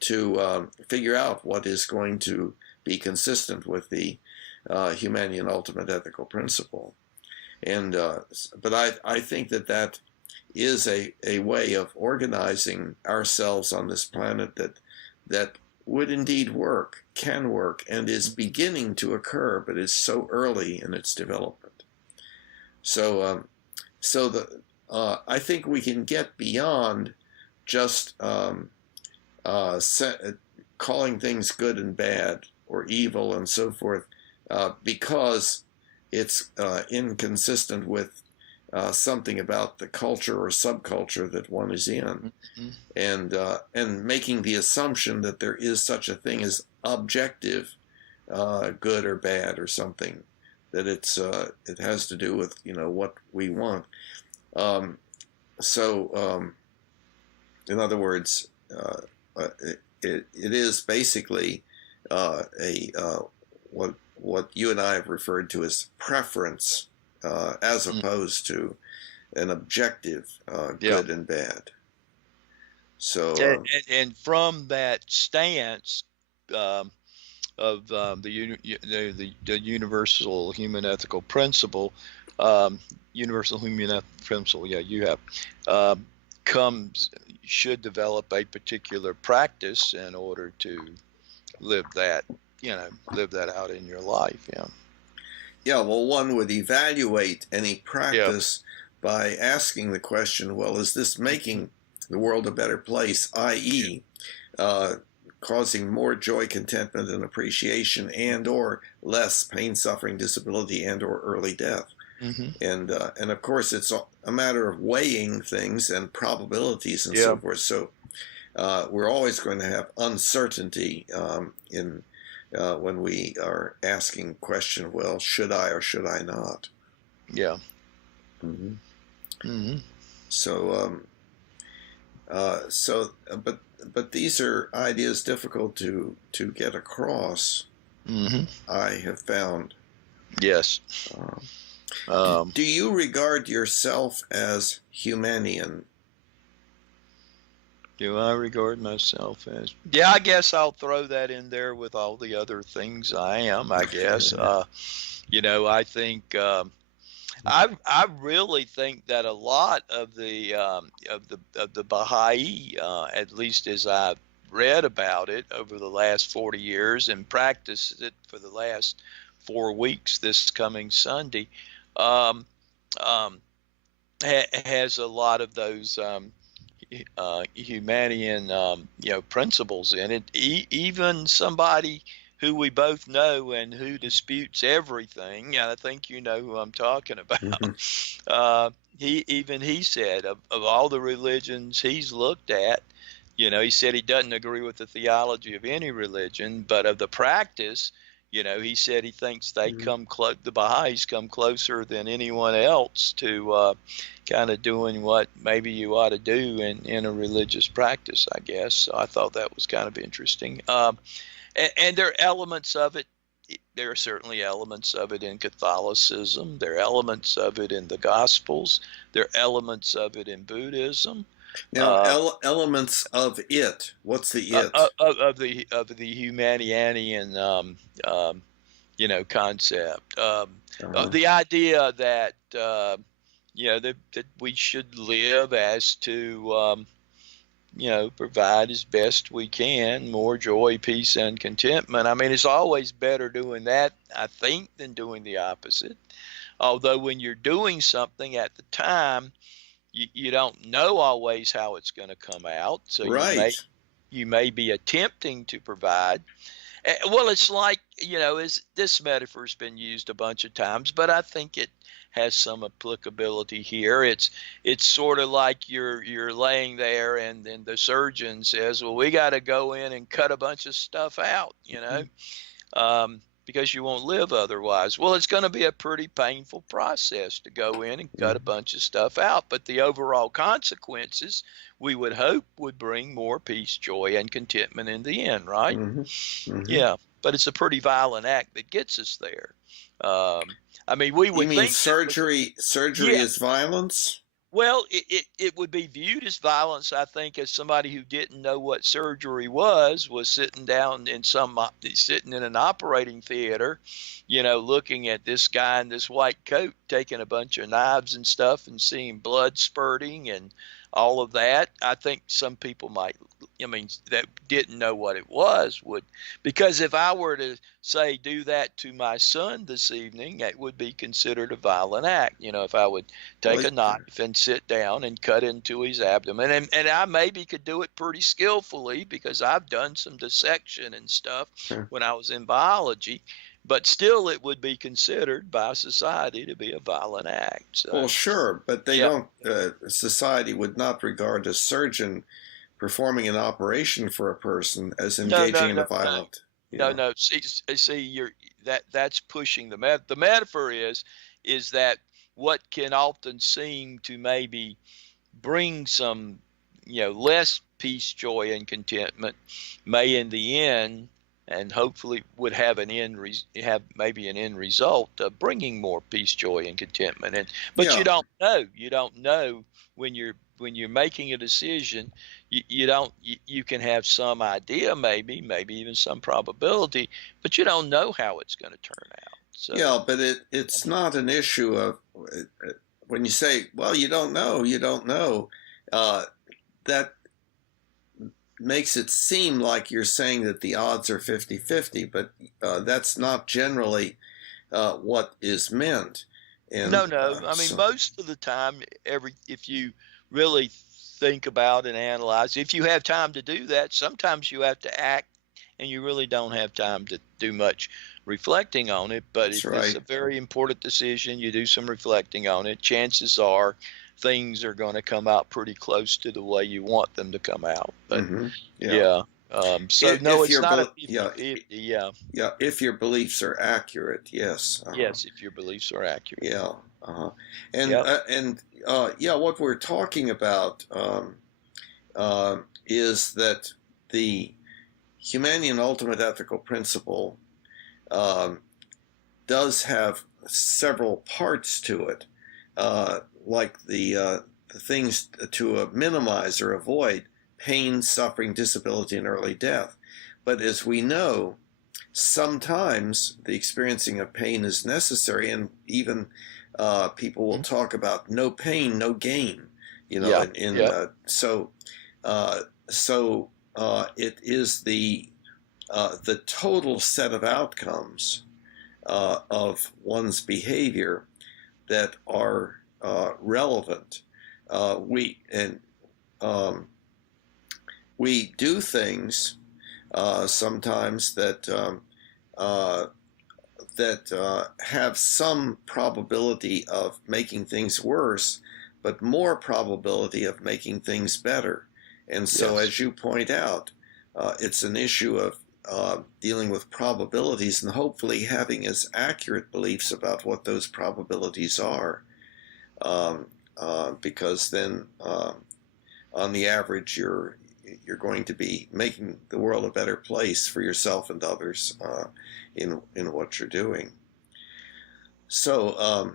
to figure out what is going to be consistent with the Humanian ultimate ethical principle. And but I think that is a way of organizing ourselves on this planet that would indeed work, can work, and is beginning to occur, but is so early in its development. So, I think we can get beyond just calling things good and bad or evil and so forth, because it's inconsistent with something about the culture or subculture that one is in, and making the assumption that there is such a thing as objective good or bad or something, that it has to do with what we want. In other words, it is basically what you and I have referred to as preference, as opposed to an objective good and bad. So, and from that stance of the universal human ethical principle, universal human ethical principle, UHEP, should develop a particular practice in order to live that out in your life. Well, one would evaluate any practice by asking the question, well, is this making the world a better place, i.e., causing more joy, contentment, and appreciation, and or less pain, suffering, disability, and or early death? And of course, it's a matter of weighing things and probabilities and so forth. So we're always going to have uncertainty when we are asking the question, well, should I or should I not? But these are ideas difficult to get across. I have found. Yes. Do you regard yourself as Humanian? Do I regard myself as? Yeah, I guess I'll throw that in there with all the other things I am, I guess. I think I really think that a lot of the Baha'i, at least as I've read about it over the last 40 years and practiced it for the last 4 weeks this coming Sunday, has a lot of those Humanian principles in it. Even somebody who we both know and who disputes everything, and I think you know who I'm talking about. He said of all the religions he's looked at, he said he doesn't agree with the theology of any religion, but of the practice, he said he thinks they the Baha'is come closer than anyone else to kind of doing what maybe you ought to do in a religious practice, I guess. So I thought that was kind of interesting. And there are elements of it. There are certainly elements of it in Catholicism. There are elements of it in the Gospels. There are elements of it in Buddhism. Now, elements of it. What's the it? Of the Humanianity concept. The idea that that we should live as to provide as best we can more joy, peace, and contentment. I mean, it's always better doing that, I think, than doing the opposite. Although when you're doing something at the time, you don't know always how it's going to come out, so Right. you may be attempting to provide. Well, it's like, is this metaphor's been used a bunch of times, but I think it has some applicability here. It's sort of like you're laying there, and then the surgeon says, "Well, we got to go in and cut a bunch of stuff out," because you won't live otherwise. Well, it's going to be a pretty painful process to go in and cut a bunch of stuff out, but the overall consequences, we would hope, would bring more peace, joy, and contentment in the end, right? Yeah, but it's a pretty violent act that gets us there. I mean, we You would mean think surgery yeah, is violence? well, it would be viewed as violence, I think, as somebody who didn't know what surgery was sitting down in sitting in an operating theater, looking at this guy in this white coat taking a bunch of knives and stuff and seeing blood spurting and all of that. I think some people might, that didn't know what it was would, because if I were to say do that to my son this evening, it would be considered a violent act. If I would take Well, a knife and sit down and cut into his abdomen, and I maybe could do it pretty skillfully because I've done some dissection and stuff when I was in biology, but still it would be considered by society to be a violent act. So, well, sure, but they yeah. don't. Society would not regard a surgeon performing an operation for a person as No, engaging no, in a no, no. violent. No, Yeah. no. See, that's pushing the metaphor is that what can often seem to maybe bring some, less peace, joy, and contentment may in the end, and hopefully would have have maybe an end result of bringing more peace, joy, and contentment. But Yeah. you don't know when you're making a decision. You don't you can have some idea, maybe even some probability, but you don't know how it's going to turn out. So Yeah, but it's not an issue of when you say, well, you don't know, you don't know. That makes it seem like you're saying that the odds are 50-50, but that's not generally what is meant. And no. I mean, most of the time, if you really think about and analyze, if you have time to do that, sometimes you have to act, and you really don't have time to do much reflecting on it. But that's if it's right. a very important decision, you do some reflecting on it. Chances are, things are going to come out pretty close to the way you want them to come out. But Hmm. Yeah. yeah, so no, If it's your not a yeah, 50-50. Yeah, yeah, if your beliefs are accurate, yes. yes, if your beliefs are accurate. Yeah. Uh-huh. Yep. And yeah, what we're talking about is that the Humanian ultimate ethical principle um, does have several parts to it, like the things to minimize or avoid pain, suffering, disability, and early death. But as we know, sometimes the experiencing of pain is necessary, and even people will talk about no pain, no gain. Yeah. Yep. It is the total set of outcomes of one's behavior that are relevant. We do things sometimes that have some probability of making things worse, but more probability of making things better. And so, Yes. as you point out, it's an issue of dealing with probabilities and hopefully having as accurate beliefs about what those probabilities are, because then, on the average, you're going to be making the world a better place for yourself and others in what you're doing. So,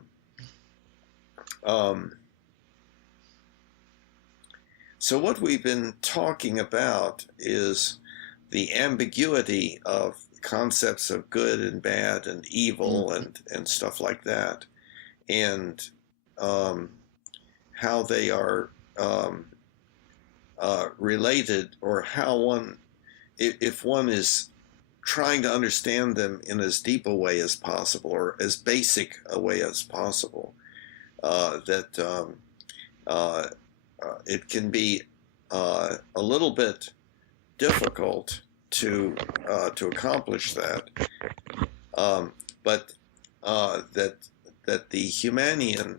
so what we've been talking about is the ambiguity of concepts of good and bad and evil and stuff like that, and how they are related, or how if one is trying to understand them in as deep a way as possible, or as basic a way as possible, that it can be a little bit difficult to accomplish that, but that the Humanian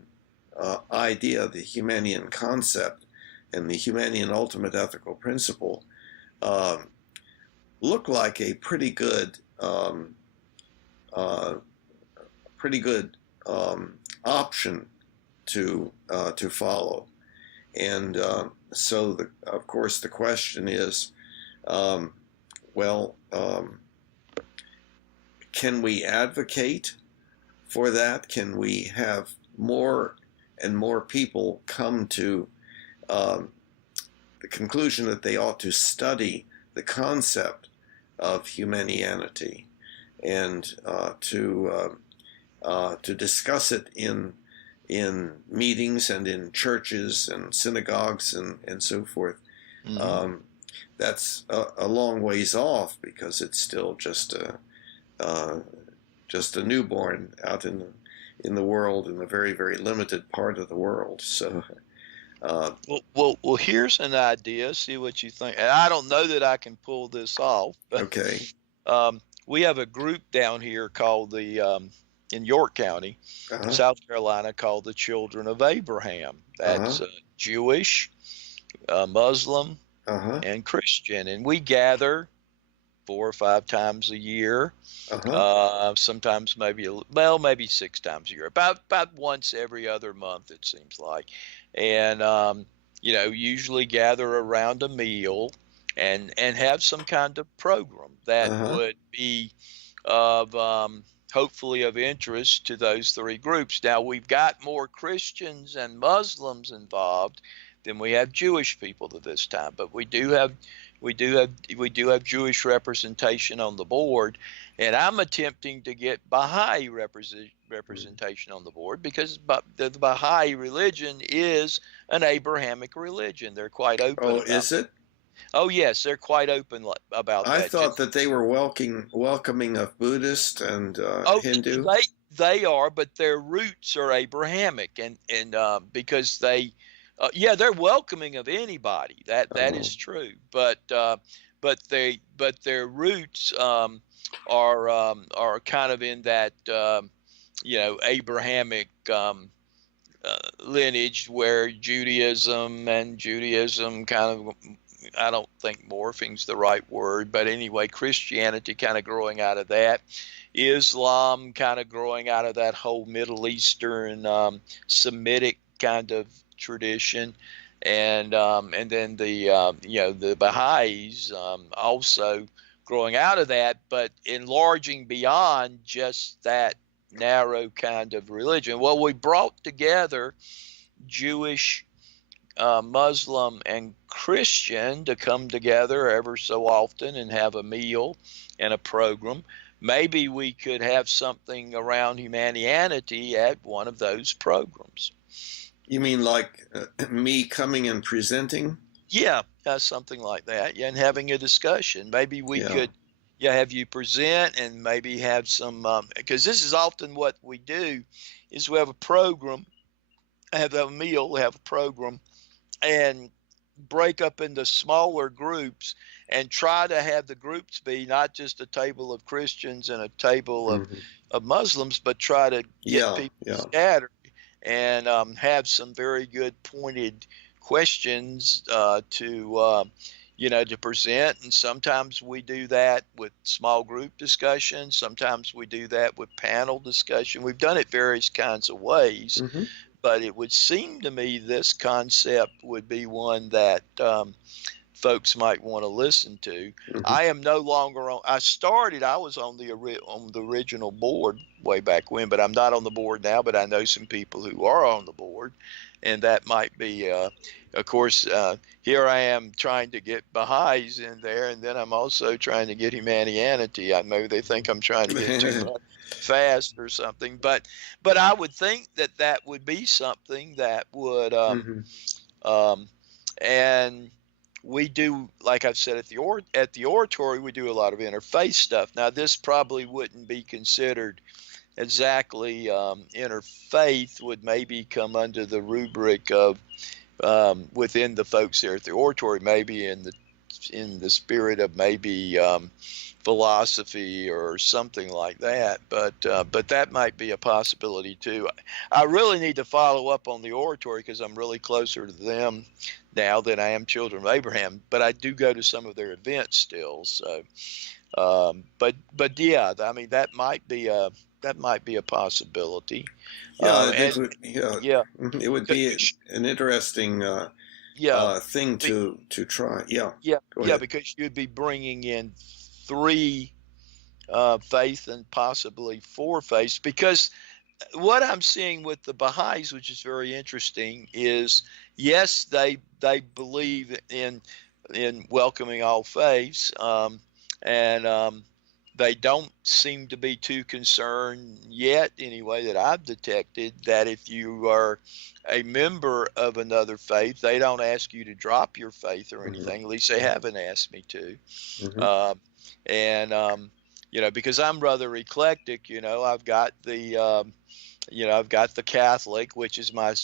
idea, the Humanian concept, and the Humanian ultimate ethical principle look like a pretty good option to follow. And so, of course, the question is, can we advocate for that? Can we have more and more people come to the conclusion that they ought to study the concept of Humanianity and to discuss it in meetings and in churches and synagogues and so forth? Mm-hmm. That's a long ways off, because it's still just a newborn out in the world, in a very, very limited part of the world. So, well, here's an idea. See what you think. And I don't know that I can pull this off, but okay. We have a group down here called in York County, Uh-huh. South Carolina, called the Children of Abraham. That's Jewish, Muslim, Uh-huh. and Christian, and we gather 4 or 5 times a year. Sometimes maybe 6 times a year, about once every other month, it seems like. And usually gather around a meal and have some kind of program that would be of hopefully of interest to those 3 groups. Now, we've got more Christians and Muslims involved than we have Jewish people at this time, but we do have Jewish representation on the board, and I'm attempting to get Baha'i representation on the board, because the Baha'i religion is an Abrahamic religion. They're quite open. Oh, is it? Oh, yes, they're quite open about that. I thought that they were welcoming of Buddhist and Hindu. They are, but their roots are Abrahamic, and because they're welcoming of anybody. That is true, but their roots are kind of in that Abrahamic lineage, where Judaism kind of, I don't think morphing's the right word, but anyway, Christianity kind of growing out of that, Islam kind of growing out of that whole Middle Eastern Semitic kind of tradition, and then the Baha'is also growing out of that, but enlarging beyond just that narrow kind of religion. Well, we brought together Jewish, Muslim, and Christian to come together ever so often and have a meal and a program. Maybe we could have something around Humanianity at one of those programs. You mean like me coming and presenting? Yeah, something like that. Yeah, and having a discussion. Maybe we could have you present, and maybe have some, because this is often what we do, is we have a program, have a meal, have a program, and break up into smaller groups and try to have the groups be not just a table of Christians and a table of Muslims, but try to get people scattered and have some very good pointed questions to present. And sometimes we do that with small group discussion. Sometimes we do that with panel discussion. We've done it various kinds of ways. But it would seem to me this concept would be one that folks might want to listen to. I am no longer on. I was on the original board way back when, but I'm not on the board now. But I know some people who are on the board, and that might be. Of course, here I am trying to get Baha'is in there, and then I'm also trying to get Humanianity. I know they think I'm trying to get too much fast or something, but I would think that would be something that would and we do, like I've said, at the oratory, we do a lot of interfaith stuff. Now, this probably wouldn't be considered exactly interfaith, would maybe come under the rubric of within the folks there at the oratory, maybe in the spirit of maybe philosophy or something like that. But that might be a possibility too. I really need to follow up on the oratory because I'm really closer to them now than I am Children of Abraham. But I do go to some of their events still. So, but yeah, I mean that might be a possibility. Yeah, And yeah, it would be an interesting yeah. thing to try. Yeah, Yeah, go yeah, ahead. because you'd be bringing in three faith and possibly four faiths. Because what I'm seeing with the Baha'is, which is very interesting, is yes, they believe in welcoming all faiths, and they don't seem to be too concerned yet, anyway, that I've detected, that if you are a member of another faith, they don't ask you to drop your faith or Hmm. anything. At least they haven't asked me to. Hmm. Um, and because I'm rather eclectic, I've got the Catholic, which is my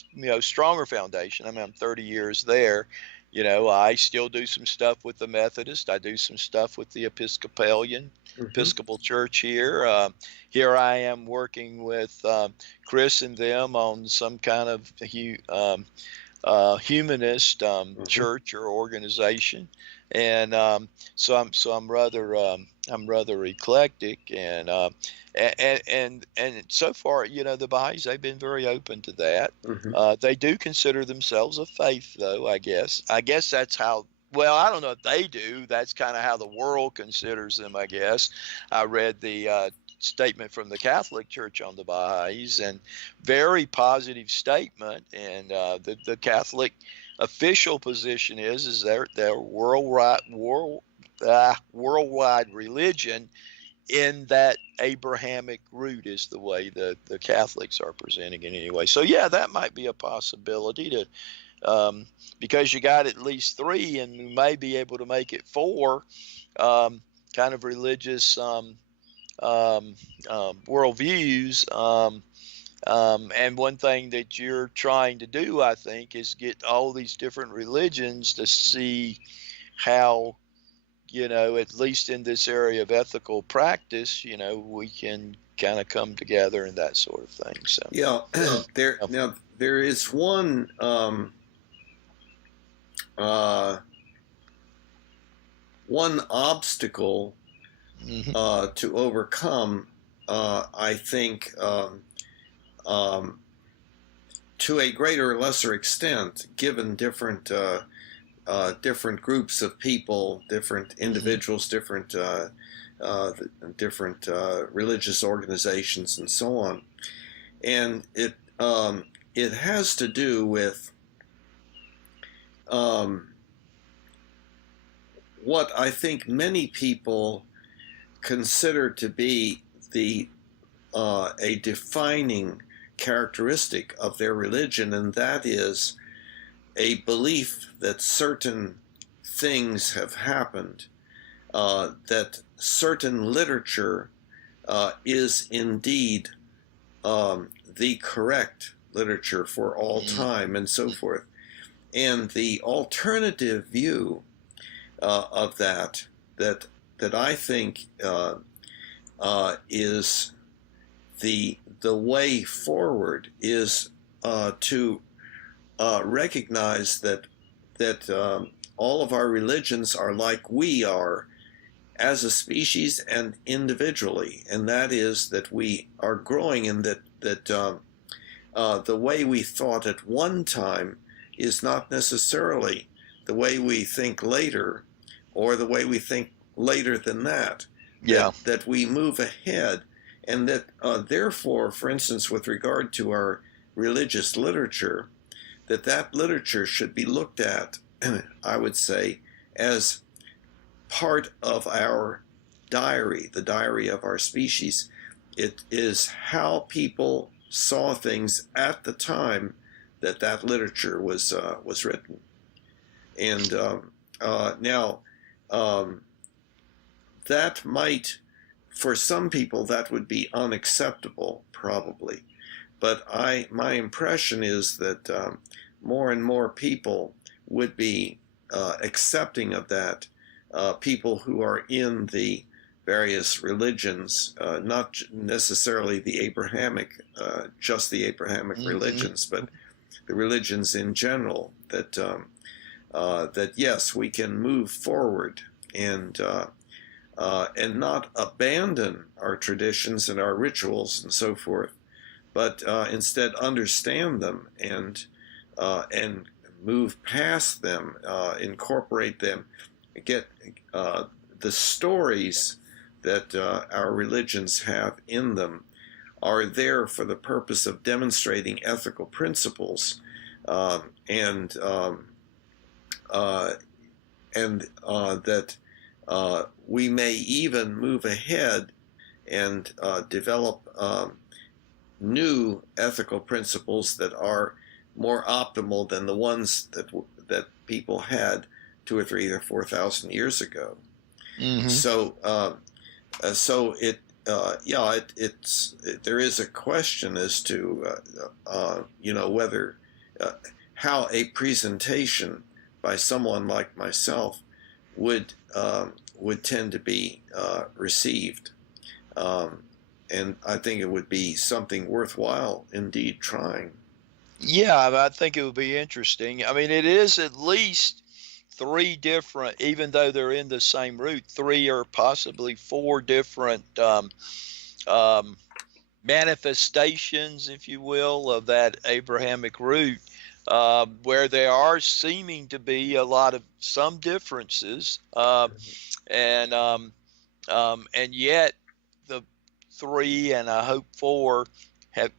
stronger foundation. I mean, I'm 30 years there. I still do some stuff with the Methodist. I do some stuff with the Hmm. Episcopal Church here. Here I am working with Chris and them on some kind of humanist Hmm. church or organization, and I'm rather eclectic, and so far, the Baha'is, they've been very open to that. Hmm. They do consider themselves a faith, though. I guess that's how. Well, I don't know if they do. That's kind of how the world considers them, I guess. I read the statement from the Catholic Church on the Baha'is, and very positive statement. And the Catholic official position is they're worldwide religion, in that Abrahamic root is the way the Catholics are presenting it anyway. So yeah, that might be a possibility because you got at least three, and we may be able to make it four kind of religious worldviews. And one thing that you're trying to do, I think, is get all these different religions to see how, at least in this area of ethical practice, we can kind of come together and that sort of thing. So, Yeah, there is uh, one obstacle mhm. to overcome. I think um, to a greater or lesser extent, given different groups of people, different Mhm. individuals, uh, different religious organizations, and so on. And it has to do with um, what I think many people consider to be the a defining characteristic of their religion, and that is a belief that certain things have happened, that certain literature is indeed the correct literature for all Mhm. time, and so forth. And the alternative view of that that I think is the way forward is to recognize that all of our religions are like we are as a species and individually, and that is that we are growing, and that the way we thought at one time is not necessarily the way we think later, or the way we think later than that. Yeah. That we move ahead, and that therefore, for instance, with regard to our religious literature, that literature should be looked at, I would say, as part of our diary, the diary of our species. It is how people saw things at the time that literature was written. And now, um, that might, for some people, that would be unacceptable, probably. But my impression is more and more people would be accepting of that, people who are in the various religions, not necessarily the Abrahamic, just the Abrahamic Mm-hmm. religions, but the religions in general, that yes, we can move forward and not abandon our traditions and our rituals and so forth, but instead understand them and move past them, incorporate them, get the stories that our religions have in them are there for the purpose of demonstrating ethical principles, and that we may even move ahead and develop new ethical principles that are more optimal than the ones that people had 2 or 3 or 4,000 years ago. Mm-hmm. So it yeah, there is a question as to whether how a presentation by someone like myself would tend to be received, and I think it would be something worthwhile indeed trying. Yeah, I think it would be interesting. I mean, it is at least three different, even though they're in the same root, three or possibly four different um, manifestations, if you will, of that Abrahamic root, where there are seeming to be a lot of some differences, and yet the three and I hope four have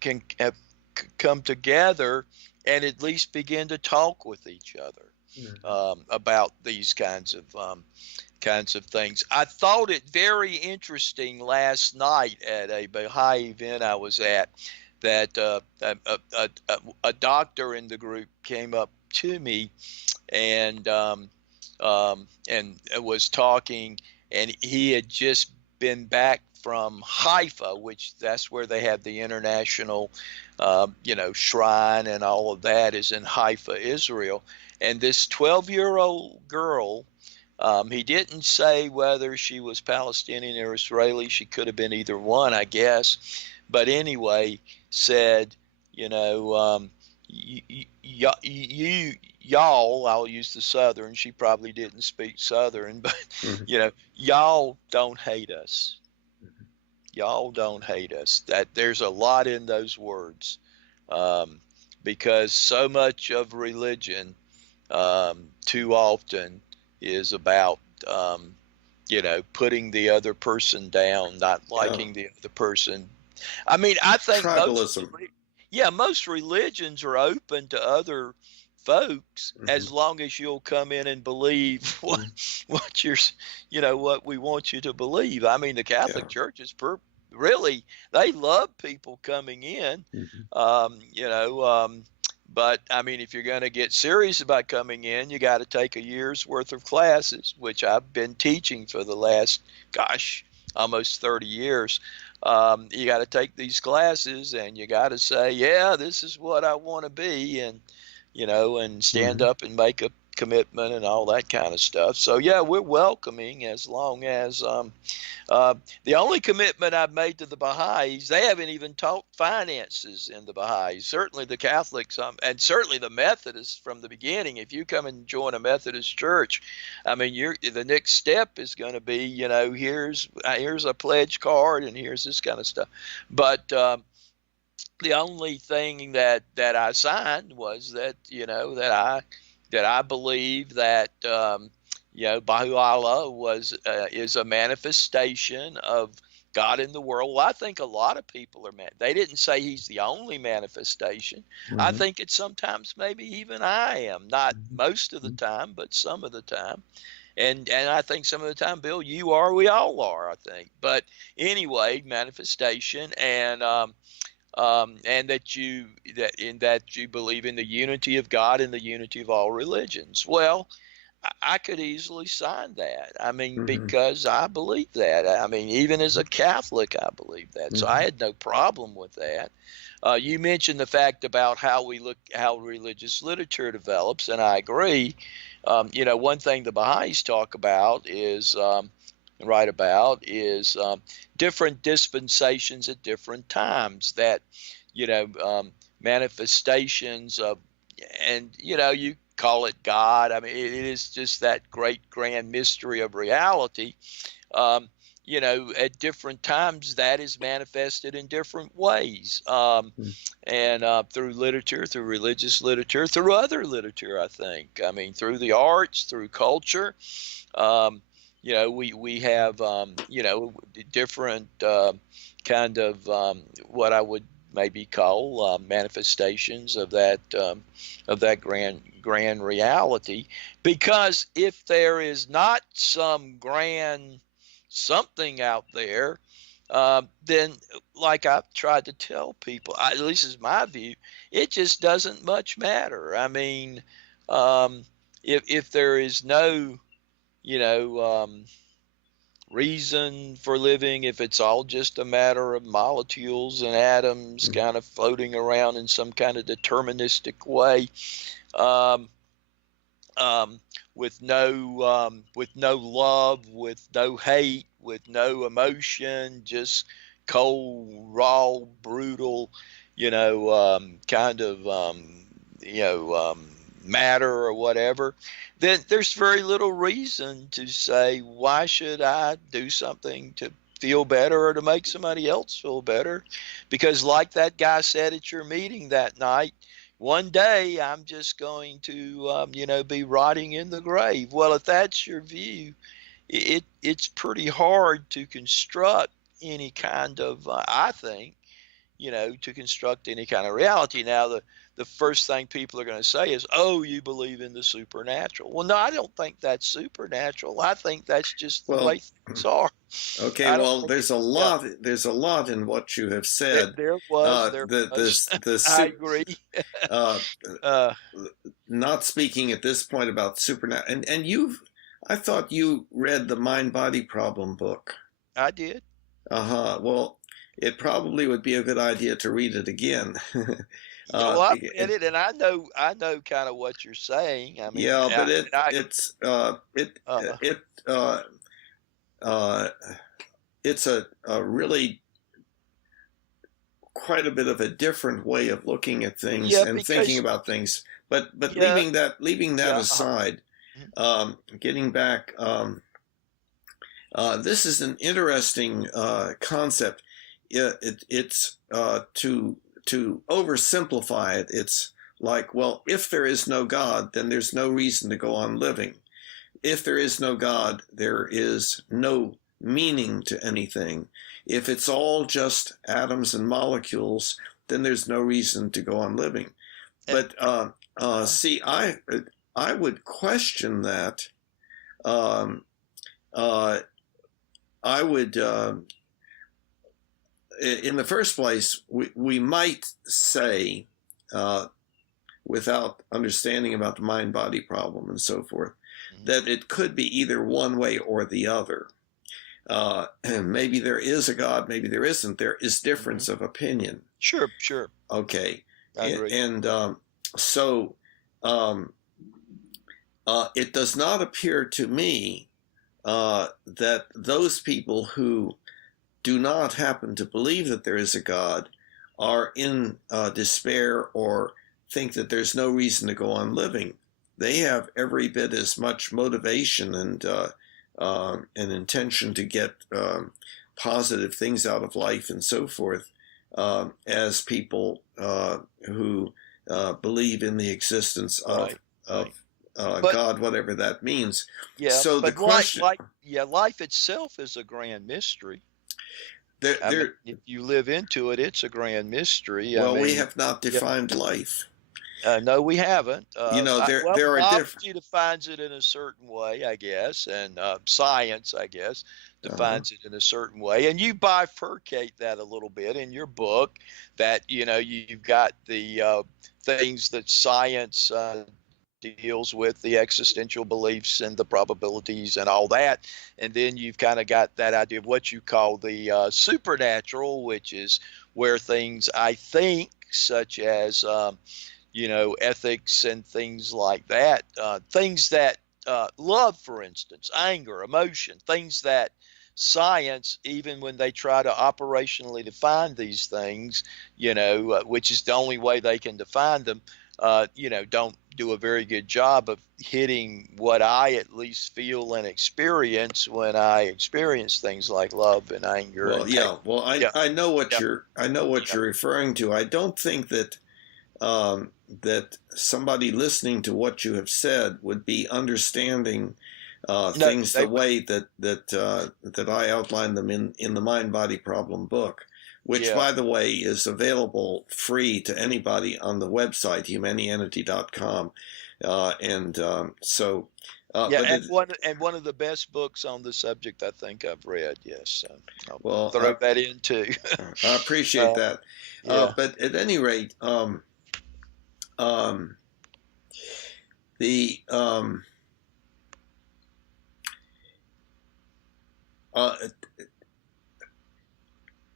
come together and at least begin to talk with each other about these kinds of things. I thought it very interesting last night at a Baha'i event I was at that a doctor in the group came up to me and was talking, and he had just been back from Haifa, which that's where they have the international, shrine and all of that is in Haifa, Israel. And this 12-year-old girl, he didn't say whether she was Palestinian or Israeli. She could have been either one, I guess. But anyway, said, you know, y'all, I'll use the Southern. She probably didn't speak Southern, but Mm-hmm. y'all don't hate us. Y'all don't hate us. That there's a lot in those words, um, because so much of religion, too often, is about putting the other person down, not Yeah, liking the other person. I mean, I think tribalism. most religions are open to other folks Mm-hmm. as long as you'll come in and believe Mm-hmm. what you're, what we want you to believe. I mean, the Yeah. Catholic Church is really, they love people coming in, Mm-hmm. um, you know, um, but I mean, if you're going to get serious about coming in, you got to take a year's worth of classes, which I've been teaching for the last, gosh, almost 30 years. You got to take these classes and you got to say, yeah, this is what I want to be, and stand Mm-hmm. up and make a commitment and all that kind of stuff. So yeah, we're welcoming as long as uh, the only commitment I've made to the Baha'is, they haven't even taught finances in the Baha'is. Certainly the Catholics, and certainly the Methodists from the beginning. If you come and join a Methodist church, I mean, the next step is going to be, here's a pledge card and here's this kind of stuff. But the only thing that I signed was that I believe that Baha'u'llah is a manifestation of God in the world. Well, I think a lot of people are mad. They didn't say he's the only manifestation. I Mm-hmm. think it's sometimes maybe even I am, not most of the Mm-hmm. time, but some of the time. And I think some of the time, Bill, you are, we all are, I think. But anyway, manifestation, and that you believe in the unity of God and the unity of all religions. Well, I could easily sign that. I mean, Hmm. because I believe that. I mean, even as a Catholic, I believe that. So I Hmm. had no problem with that. You mentioned the fact about how we look, how religious literature develops, and I agree. One thing the Baha'is talk about is, write about, is different dispensations at different times. That, manifestations of, and you call it God. I mean, it is just that great grand mystery of reality. Um, at different times that is manifested in different ways, and through literature, through religious literature, through other literature. I think. I mean, through the arts, through culture. Um, we have different kind of what I would maybe call manifestations of that grand reality. Because if there is not some grand something out there, then, like I've tried to tell people, at least is my view, it just doesn't much matter. I mean, um, if there is no, you know, reason for living, if it's all just a matter of molecules and atoms kind of floating around in some kind of deterministic way, um, um, with no love, with no hate, with no emotion, just cold, raw, brutal, kind of matter or whatever, then there's very little reason to say, why should I do something to feel better or to make somebody else feel better? Because, like that guy said at your meeting that night, one day I'm just going to, be rotting in the grave. Well, if that's your view, it's pretty hard to construct any kind of, I think, to construct any kind of reality. Now, the first thing people are going to say is, "Oh, you believe in the supernatural." Well, no, I don't think that's supernatural. I think that's just the way Well, things are. okay. I don't Well, think. there's a Yeah, lot. There's a lot in what you have said. there The was. the I soup. agree. Uh, Uh, Not speaking at this point about supernatural. And you've. I thought you read the Mind Body Problem book. I did. Uh-huh. Well, it probably would be a good idea to read it again. Yeah, well, I've read It, it, and I know kind of what you're saying. I mean, yeah, but uh, it uh, it's a really quite a bit of a different way of looking at things yeah, and thinking because about things. But yeah, leaving that yeah, aside, mhm. getting back, this is an interesting concept. It's to oversimplify it. It's like, well, if there is no God, then there's no reason to go on living. If there is no God, there is no meaning to anything. If it's all just atoms and molecules, then there's no reason to go on living. And But uh, see, I would question that. Um, uh, I would, in the first place, we might say, uh, without understanding about the mind body problem and so forth, mhm, that it could be either one way or the other. Maybe there is a God, maybe there isn't. There is mhm. difference of opinion. Sure, sure, Okay, I agree. and so um, it does not appear to me that those people who do not happen to believe that there is a God are in despair or think that there's no reason to go on living. They have every bit as much motivation and an intention to get positive things out of life and so forth as people who believe in the existence Right, of right. But God, whatever that means. yeah, So the but question, life itself is a grand mystery. I mean, there, if you live into it, it's a grand mystery. I well, we mean, have not yeah. defined life. No, we haven't. Well, There are different. biology defines it in a certain way, I guess, and science, I guess, Uh, defines it in a certain way. And you bifurcate that a little bit in your book. That you've got the things that science deals with the existential beliefs and the probabilities and all that. And then you've kind of got that idea of what you call the supernatural, which is where things, I think, such as, ethics and things like that, things that love, for instance, anger, emotion, things that science, even when they try to operationally define these things, which is the only way they can define them, don't do a very good job of hitting what I at least feel and experience when I experience things like love and anger. Well, And yeah. Well, yeah, I know what yeah, you're referring to. I don't think that that somebody listening to what you have said would be understanding no, things they the would, way that I outlined them in the Mind Body Problem book, which, yeah. by the way, is available free to anybody on the website humanianity.com, and so. Yeah, But and it, one of the best books on the subject I think I've read. Yes, so I'll well, throw that in too. I appreciate uh, that. yeah, But at any rate, um, the uh,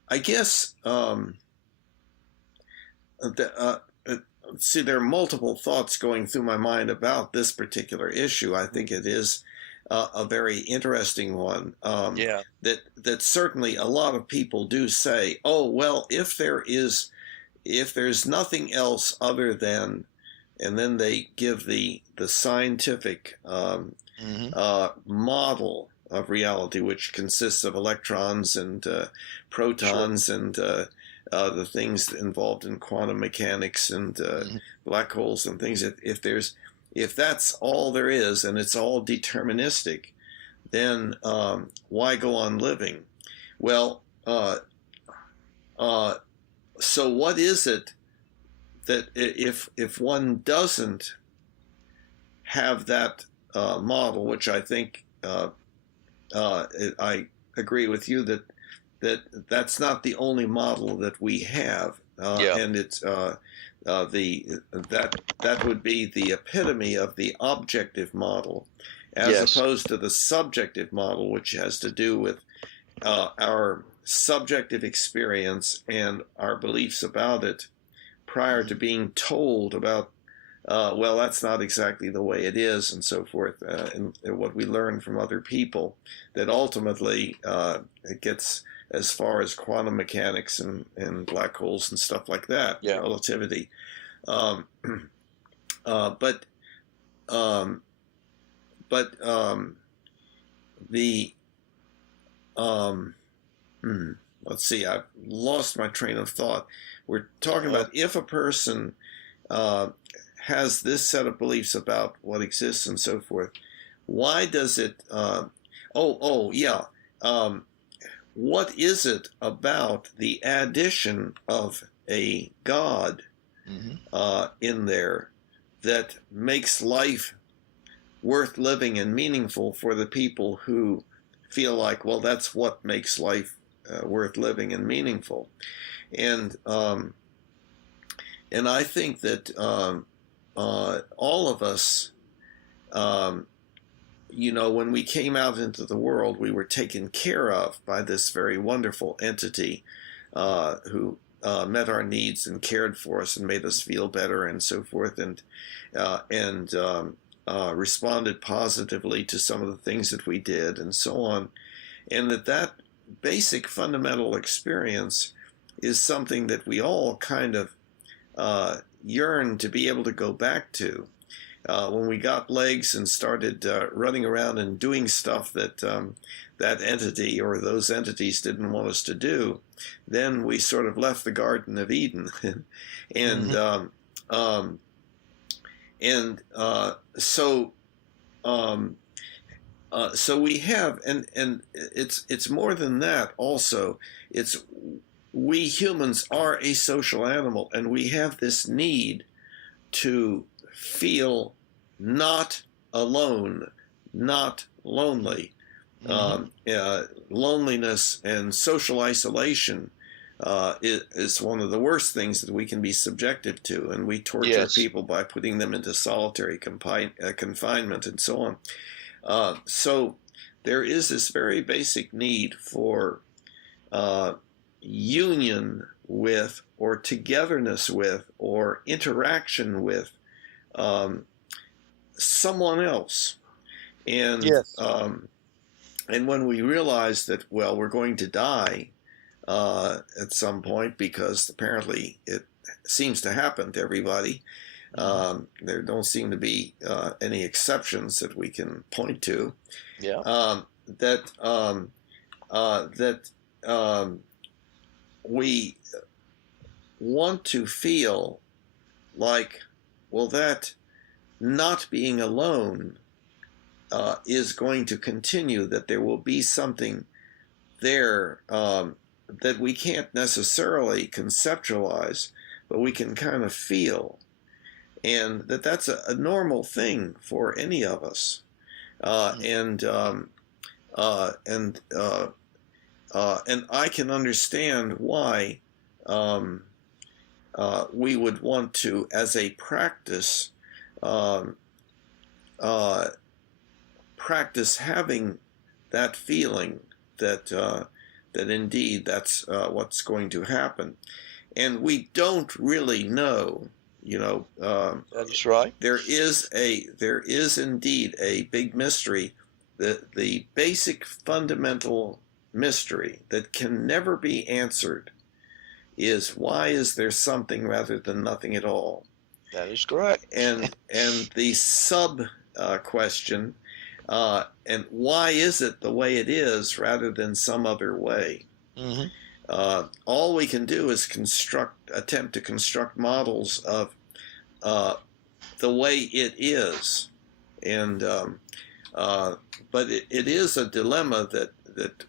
I guess see, there are multiple thoughts going through my mind about this particular issue. I think it is a very interesting one. yeah, That certainly a lot of people do say, "Oh, well, if there's nothing else other than," and then they give the scientific hmm, model of reality, which consists of electrons and sure, protons and the things involved in quantum mechanics and hmm, black holes and things. If that's all there is and it's all deterministic, then why go on living? Well, so what is it that if one doesn't have that model, which I think I agree with you that's not the only model that we have, yeah, and it's that would be the epitome of the objective model, as yes, opposed to the subjective model, which has to do with our subjective experience and our beliefs about it prior hmm, to being told about well, that's not exactly the way it is, and so forth, and what we learn from other people, that ultimately it gets as far as quantum mechanics and black holes and stuff like that, yeah, relativity. Um, but um, the um, let's see, I've lost my train of thought. We're talking uh, about if a person uh, has this set of beliefs about what exists and so forth, why does it? Yeah. What is it about the addition of a God hmm, in there that makes life worth living and meaningful for the people who feel like, well, that's what makes life worth living and meaningful? And and I think that all of us, um, when we came out into the world, we were taken care of by this very wonderful entity who met our needs and cared for us and made us feel better and so forth, and responded positively to some of the things that we did and so on. And that basic fundamental experience is something that we all kind of yearn to be able to go back to. When we got legs and started running around and doing stuff that that entity or those entities didn't want us to do, then we sort of left the Garden of Eden, and hmm, um, um, and so so we have, and it's more than that. Also, it's we humans are a social animal, and we have this need to feel not alone, not lonely. hmm, Loneliness and social isolation is one of the worst things that we can be subjected to, and we torture Yes. people by putting them into solitary confinement and so on. So there is this very basic need for union with, or togetherness with, or interaction with someone else. And Yes. and when we realize that, well, we're going to die at some point, because apparently it seems to happen to everybody. There don't seem to be any exceptions that we can point to. Yeah. We want to feel like, well, that not being alone is going to continue, that there will be something there that we can't necessarily conceptualize, but we can kind of feel, and that's a normal thing for any of us. And I can understand why we would want to, as a practice, practice having that feeling that that indeed that's what's going to happen. And we don't really know, That's right. there is indeed a big mystery, the basic fundamental mystery that can never be answered is, why is there something rather than nothing at all? That is correct. And the sub question, and why is it the way it is rather than some other way? All we can do is attempt to construct models of the way it is, and but it is a dilemma that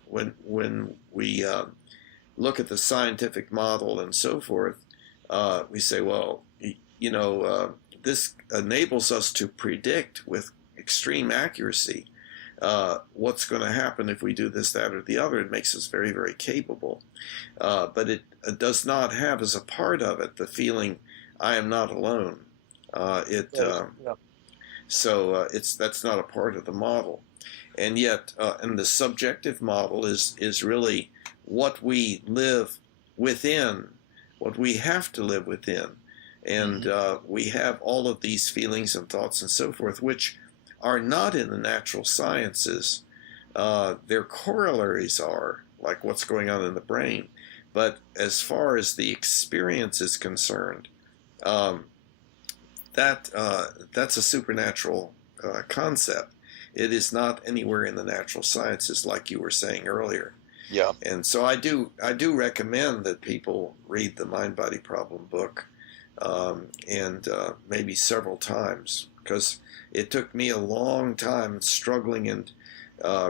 when we look at the scientific model and so forth, we say, well, this enables us to predict with extreme accuracy what's going to happen if we do this, that, or the other. It makes us very, very capable. But it does not have as a part of it the feeling, I am not alone. So that's not a part of the model. And yet, and the subjective model is really what we live within, what we have to live within. And we have all of these feelings and thoughts and so forth, which are not in the natural sciences. Their corollaries are, like what's going on in the brain. But as far as the experience is concerned, that's a supernatural concept. It is not anywhere in the natural sciences, like you were saying earlier. Yeah. And so I do recommend that people read the Mind Body Problem book, and maybe several times, because it took me a long time struggling and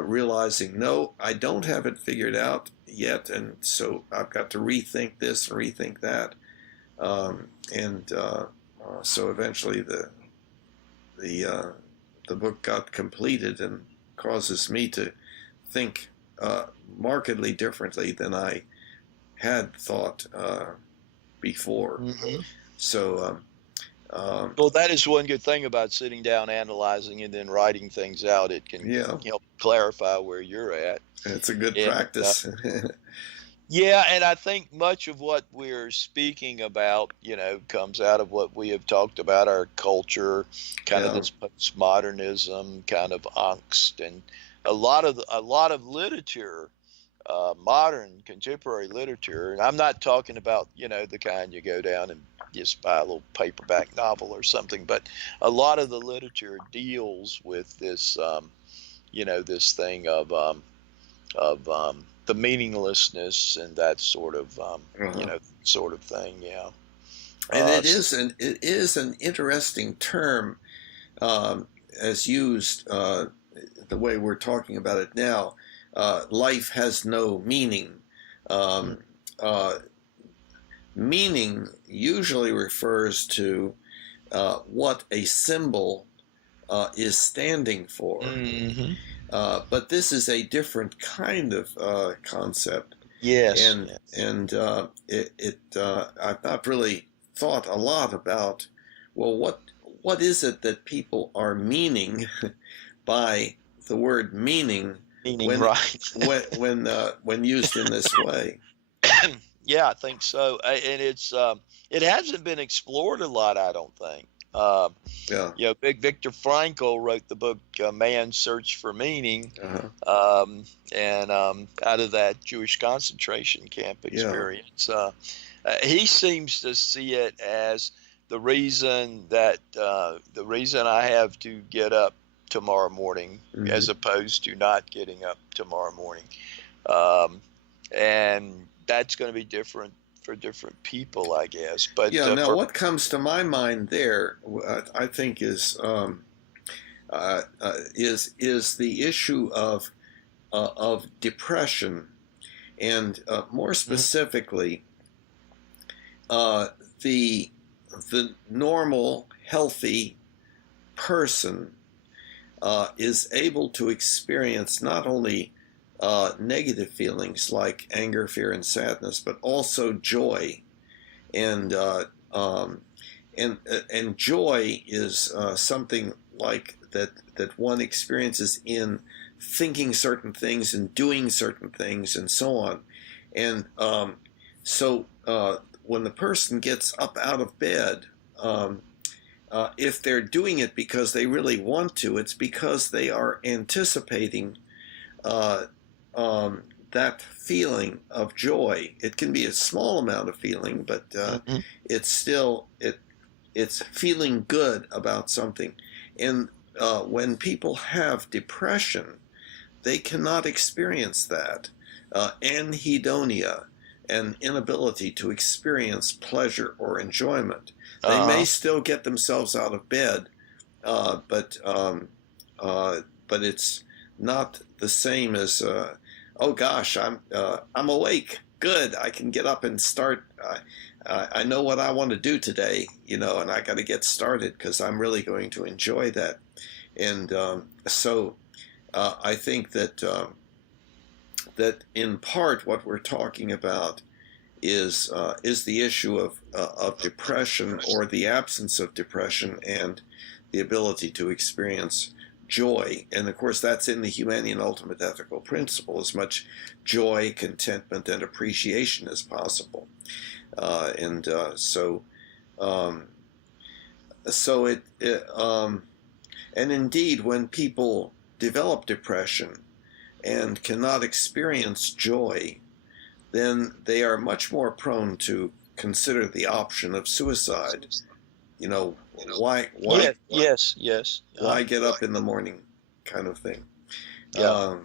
realizing, no, I don't have it figured out yet, and so I've got to rethink this and rethink that, so eventually the book got completed and causes me to think markedly differently than I had thought before. So well, that is one good thing about sitting down, analyzing, and then writing things out. It can help clarify where you're at. It's a good practice. Yeah, and I think much of what we're speaking about, comes out of what we have talked about, our culture, kind of this postmodernism, kind of angst, and a lot of literature, modern contemporary literature. And I'm not talking about the kind you go down and just buy a little paperback novel or something, but a lot of the literature deals with this, this thing of the meaninglessness and that sort of sort of thing. Yeah. And it is an interesting term as used the way we're talking about it now. Life has no meaning. Meaning usually refers to what a symbol is standing for. But this is a different kind of concept. Yes. and Yes. and I've not really thought a lot about, well, what is it that people are meaning by the word meaning Meaning when right. when used in this way. Yeah, I think so. And it hasn't been explored a lot, I don't think. Yeah. Big Viktor Frankl wrote the book Man's Search for Meaning, Uh-huh. and out of that Jewish concentration camp Yeah. experience, he seems to see it as the reason I have to get up tomorrow morning, Hmm. as opposed to not getting up tomorrow morning. Um, and that's going to be different for different people, I guess. But Yeah. Now, for what comes to my mind there, I think, is the issue of depression, and more Mhm. specifically, uh, the the normal, healthy person is able to experience not only negative feelings like anger, fear, and sadness, but also joy. And and joy is something like that one experiences in thinking certain things and doing certain things and so on. And so when the person gets up out of bed, um, if they're doing it because they really want to, it's because they are anticipating uh, um, that feeling of joy. It can be a small amount of feeling, but Mhm. it's still it's feeling good about something. And when people have depression, they cannot experience that. Anhedonia, an inability to experience pleasure or enjoyment. They may Uh-huh. still get themselves out of bed, but it's not the same as oh gosh, I'm awake. Good, I can get up and start. I know what I want to do today, and I got to get started because I'm really going to enjoy that. And so I think that in part what we're talking about is the issue of depression or the absence of depression and the ability to experience joy. And of course, that's in the Humanian Ultimate Ethical Principle, as much joy, contentment, and appreciation as possible. And um, so and indeed, when people develop depression and cannot experience joy, then they are much more prone to consider the option of suicide. You know, Yeah. Yes. Yes. why get up in the morning, kind of thing. Yeah. Um,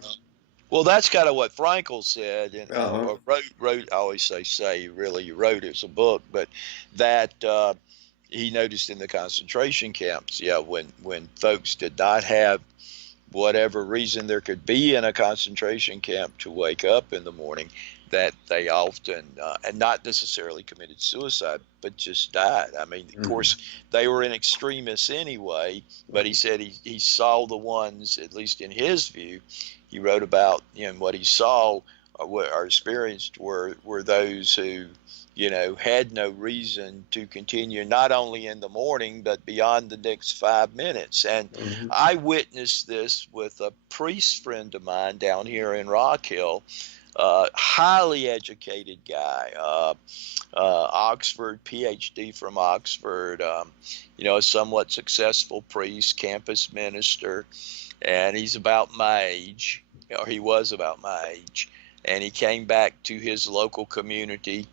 Well, that's kind of what Frankel said, and uh-huh. or wrote. I always say, really, he wrote it as a book, but that he noticed in the concentration camps, yeah, when folks did not have whatever reason there could be in a concentration camp to wake up in the morning, that they often, and not necessarily committed suicide, but just died. I mean, of Mm-hmm. course, they were in extremis anyway, but he said he saw the ones, at least in his view, he wrote about, what he saw or experienced were those who, had no reason to continue, not only in the morning, but beyond the next 5 minutes. And Mm-hmm. I witnessed this with a priest friend of mine down here in Rock Hill, highly educated guy, Oxford, PhD from Oxford, a somewhat successful priest, campus minister, and he's about my age, or he was about my age, and he came back to his local community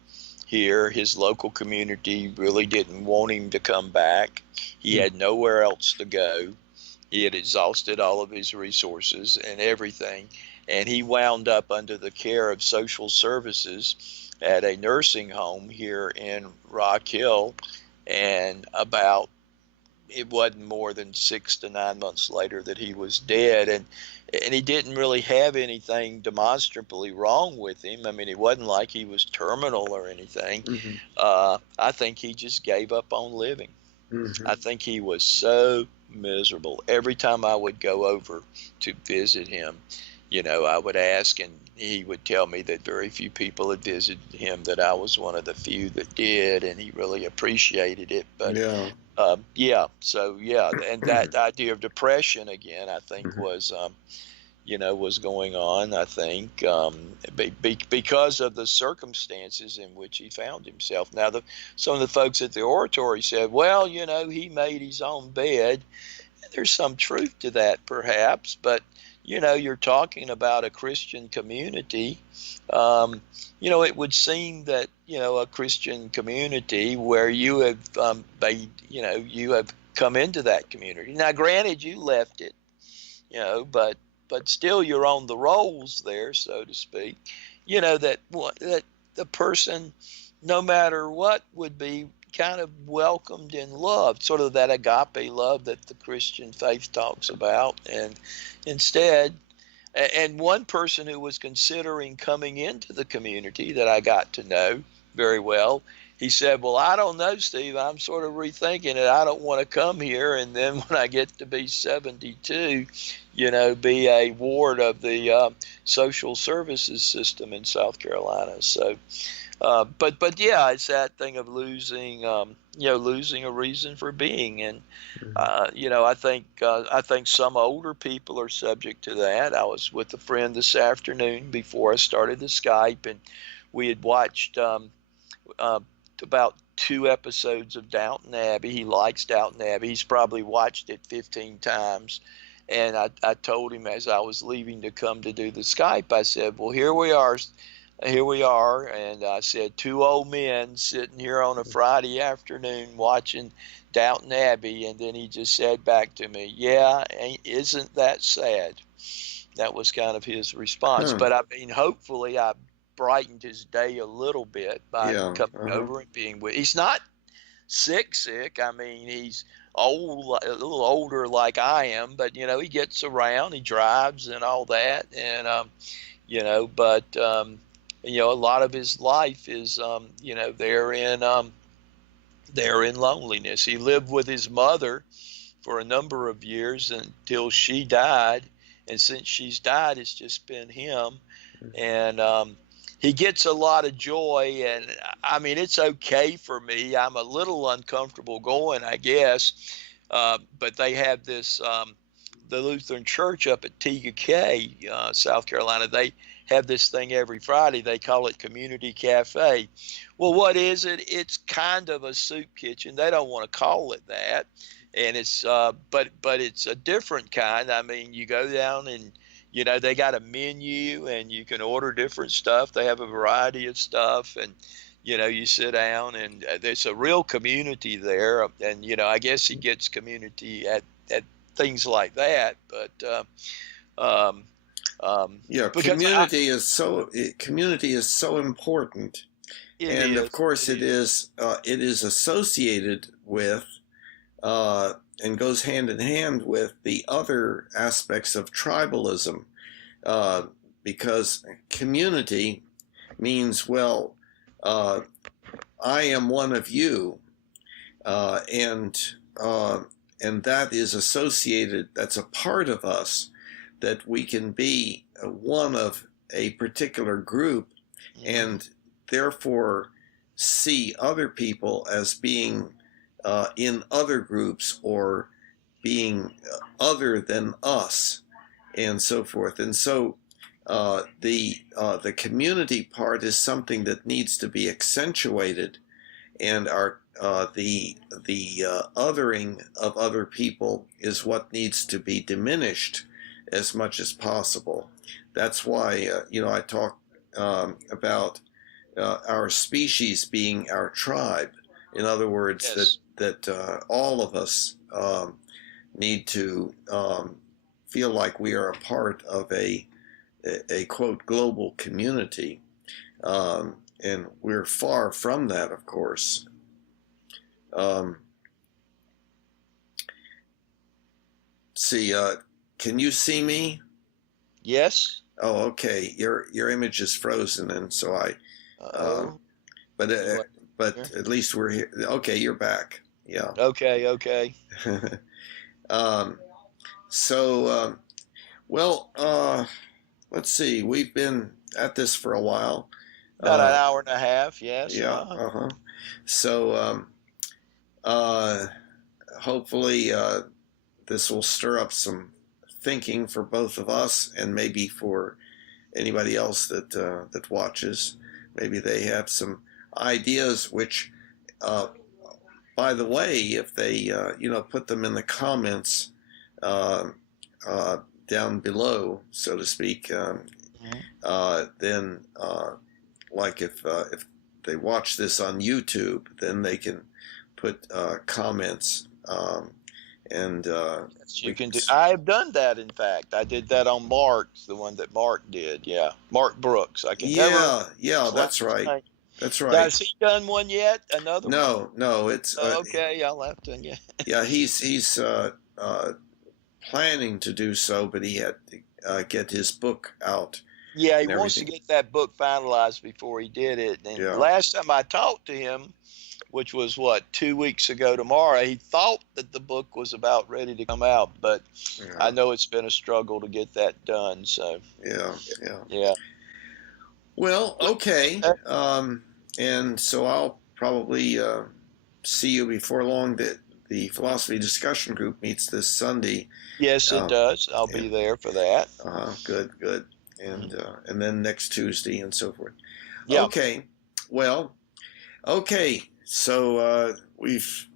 here. His local community really didn't want him to come back. He had nowhere else to go. He had exhausted all of his resources and everything, and he wound up under the care of social services at a nursing home here in Rock Hill. And it wasn't more than 6 to 9 months later that he was dead. And he didn't really have anything demonstrably wrong with him. I mean, it wasn't like he was terminal or anything. Mm-hmm. I think he just gave up on living. Mm-hmm. I think he was so miserable. Every time I would go over to visit him, I would ask, and he would tell me that very few people had visited him, that I was one of the few that did, and he really appreciated it. But Yeah. yeah, so yeah, and that idea of depression again, I think was going on. I think because of the circumstances in which he found himself. Now, some of the folks at the oratory said, well, he made his own bed. There's some truth to that, perhaps, but you're talking about a Christian community. It would seem that a Christian community where you have you have come into that community. Now, granted, you left it, but still you're on the rolls there, so to speak. That the person, no matter what, would be kind of welcomed and loved, sort of that agape love that the Christian faith talks about. And instead, and one person who was considering coming into the community that I got to know very well, he said, well, I don't know, Steve, I'm sort of rethinking it. I don't want to come here, and then when I get to be 72, be a ward of the social services system in South Carolina. So but yeah, it's that thing of losing a reason for being. And I think some older people are subject to that. I was with a friend this afternoon before I started the Skype, and we had watched about 2 episodes of Downton Abbey. He likes Downton Abbey. He's probably watched it 15 times. And I told him as I was leaving to come to do the Skype, I said, well, here we are. And I said, two old men sitting here on a Friday afternoon watching Downton Abbey. And then he just said back to me, yeah, isn't that sad? That was kind of his response. Huh. But I mean, hopefully I brightened his day a little bit by Yeah. coming over and being with. He's not sick. I mean, he's old, a little older like I am, but he gets around, he drives and all that. And but a lot of his life is there in loneliness. He lived with his mother for a number of years until she died, and since she's died, it's just been him. And he gets a lot of joy, and I mean, it's okay for me. I'm a little uncomfortable going, I guess, but they have this the Lutheran Church up at TGK, South Carolina. They have this thing every Friday. They call it Community Cafe. Well, what is it? It's kind of a soup kitchen. They don't want to call it that, and it's but it's a different kind. I mean, you go down and they got a menu, and you can order different stuff. They have a variety of stuff, and you sit down, and there's a real community there. And I guess he gets community at things like that. But Yeah, community is so important, and of course it is associated with and goes hand in hand with the other aspects of tribalism, because community means, well, I am one of you, and that is associated. That's a part of us, that we can be one of a particular group, and therefore see other people as being in other groups, or being other than us, and so forth. And so the community part is something that needs to be accentuated, and the othering of other people is what needs to be diminished as much as possible. That's why I talk about our species being our tribe. In other words, yes. that all of us need to feel like we are a part of a quote global community, and we're far from that, of course. See, can you see me? Yes. Oh, okay. Your image is frozen, and so but at least we're here. Okay, you're back. Yeah. Okay. So, well, let's see. We've been at this for a while. About an hour and a half, yes. Yeah. So hopefully this will stir up some thinking for both of us, and maybe for anybody else that watches. Maybe they have some ideas, which, by the way, if they put them in the comments down below, so to speak, then like if they watch this on YouTube, then they can put comments, and you can do. I have done that. In fact, I did that on Mark's, the one that Mark did. Yeah, Mark Brooks. I can never. Yeah, that's right. That's right. Has he done one yet? Another one? No, it's okay. I'll have to. Yeah. Yeah, he's planning to do so, but he had to get his book out. Yeah, he wants to get that book finalized before he did it. And last time I talked to him, which was 2 weeks ago tomorrow, he thought that the book was about ready to come out, but I know it's been a struggle to get that done. So yeah. Well, okay, and so I'll probably see you before long. That the philosophy discussion group meets this Sunday. Yes, it does. I'll be there for that. Good. And then next Tuesday and so forth. Yeah. Okay. Well. Okay. So we've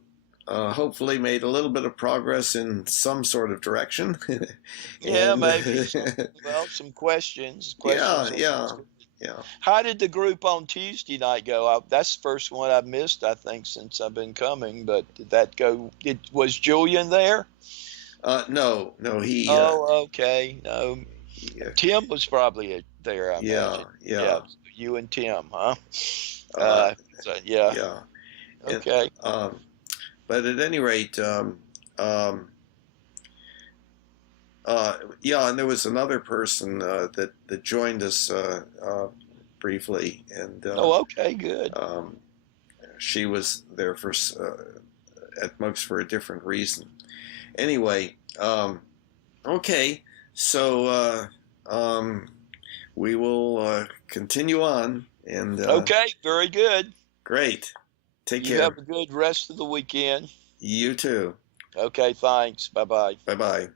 hopefully made a little bit of progress in some sort of direction. Yeah, maybe. Some questions. Yeah. How did the group on Tuesday night go? That's the first one I've missed, I think, since I've been coming. But did that go? Was Julian there? No. He. Oh, okay. No. Yeah. Tim was probably there. I imagine. Yeah. You and Tim, huh? Yeah. Okay. But at any rate, and there was another person that joined us briefly, and okay, good. she was there for at most for a different reason. Anyway, okay, so we will continue on, and okay, very good. Great. Take care. You have a good rest of the weekend. You too. Okay, thanks. Bye-bye. Bye-bye.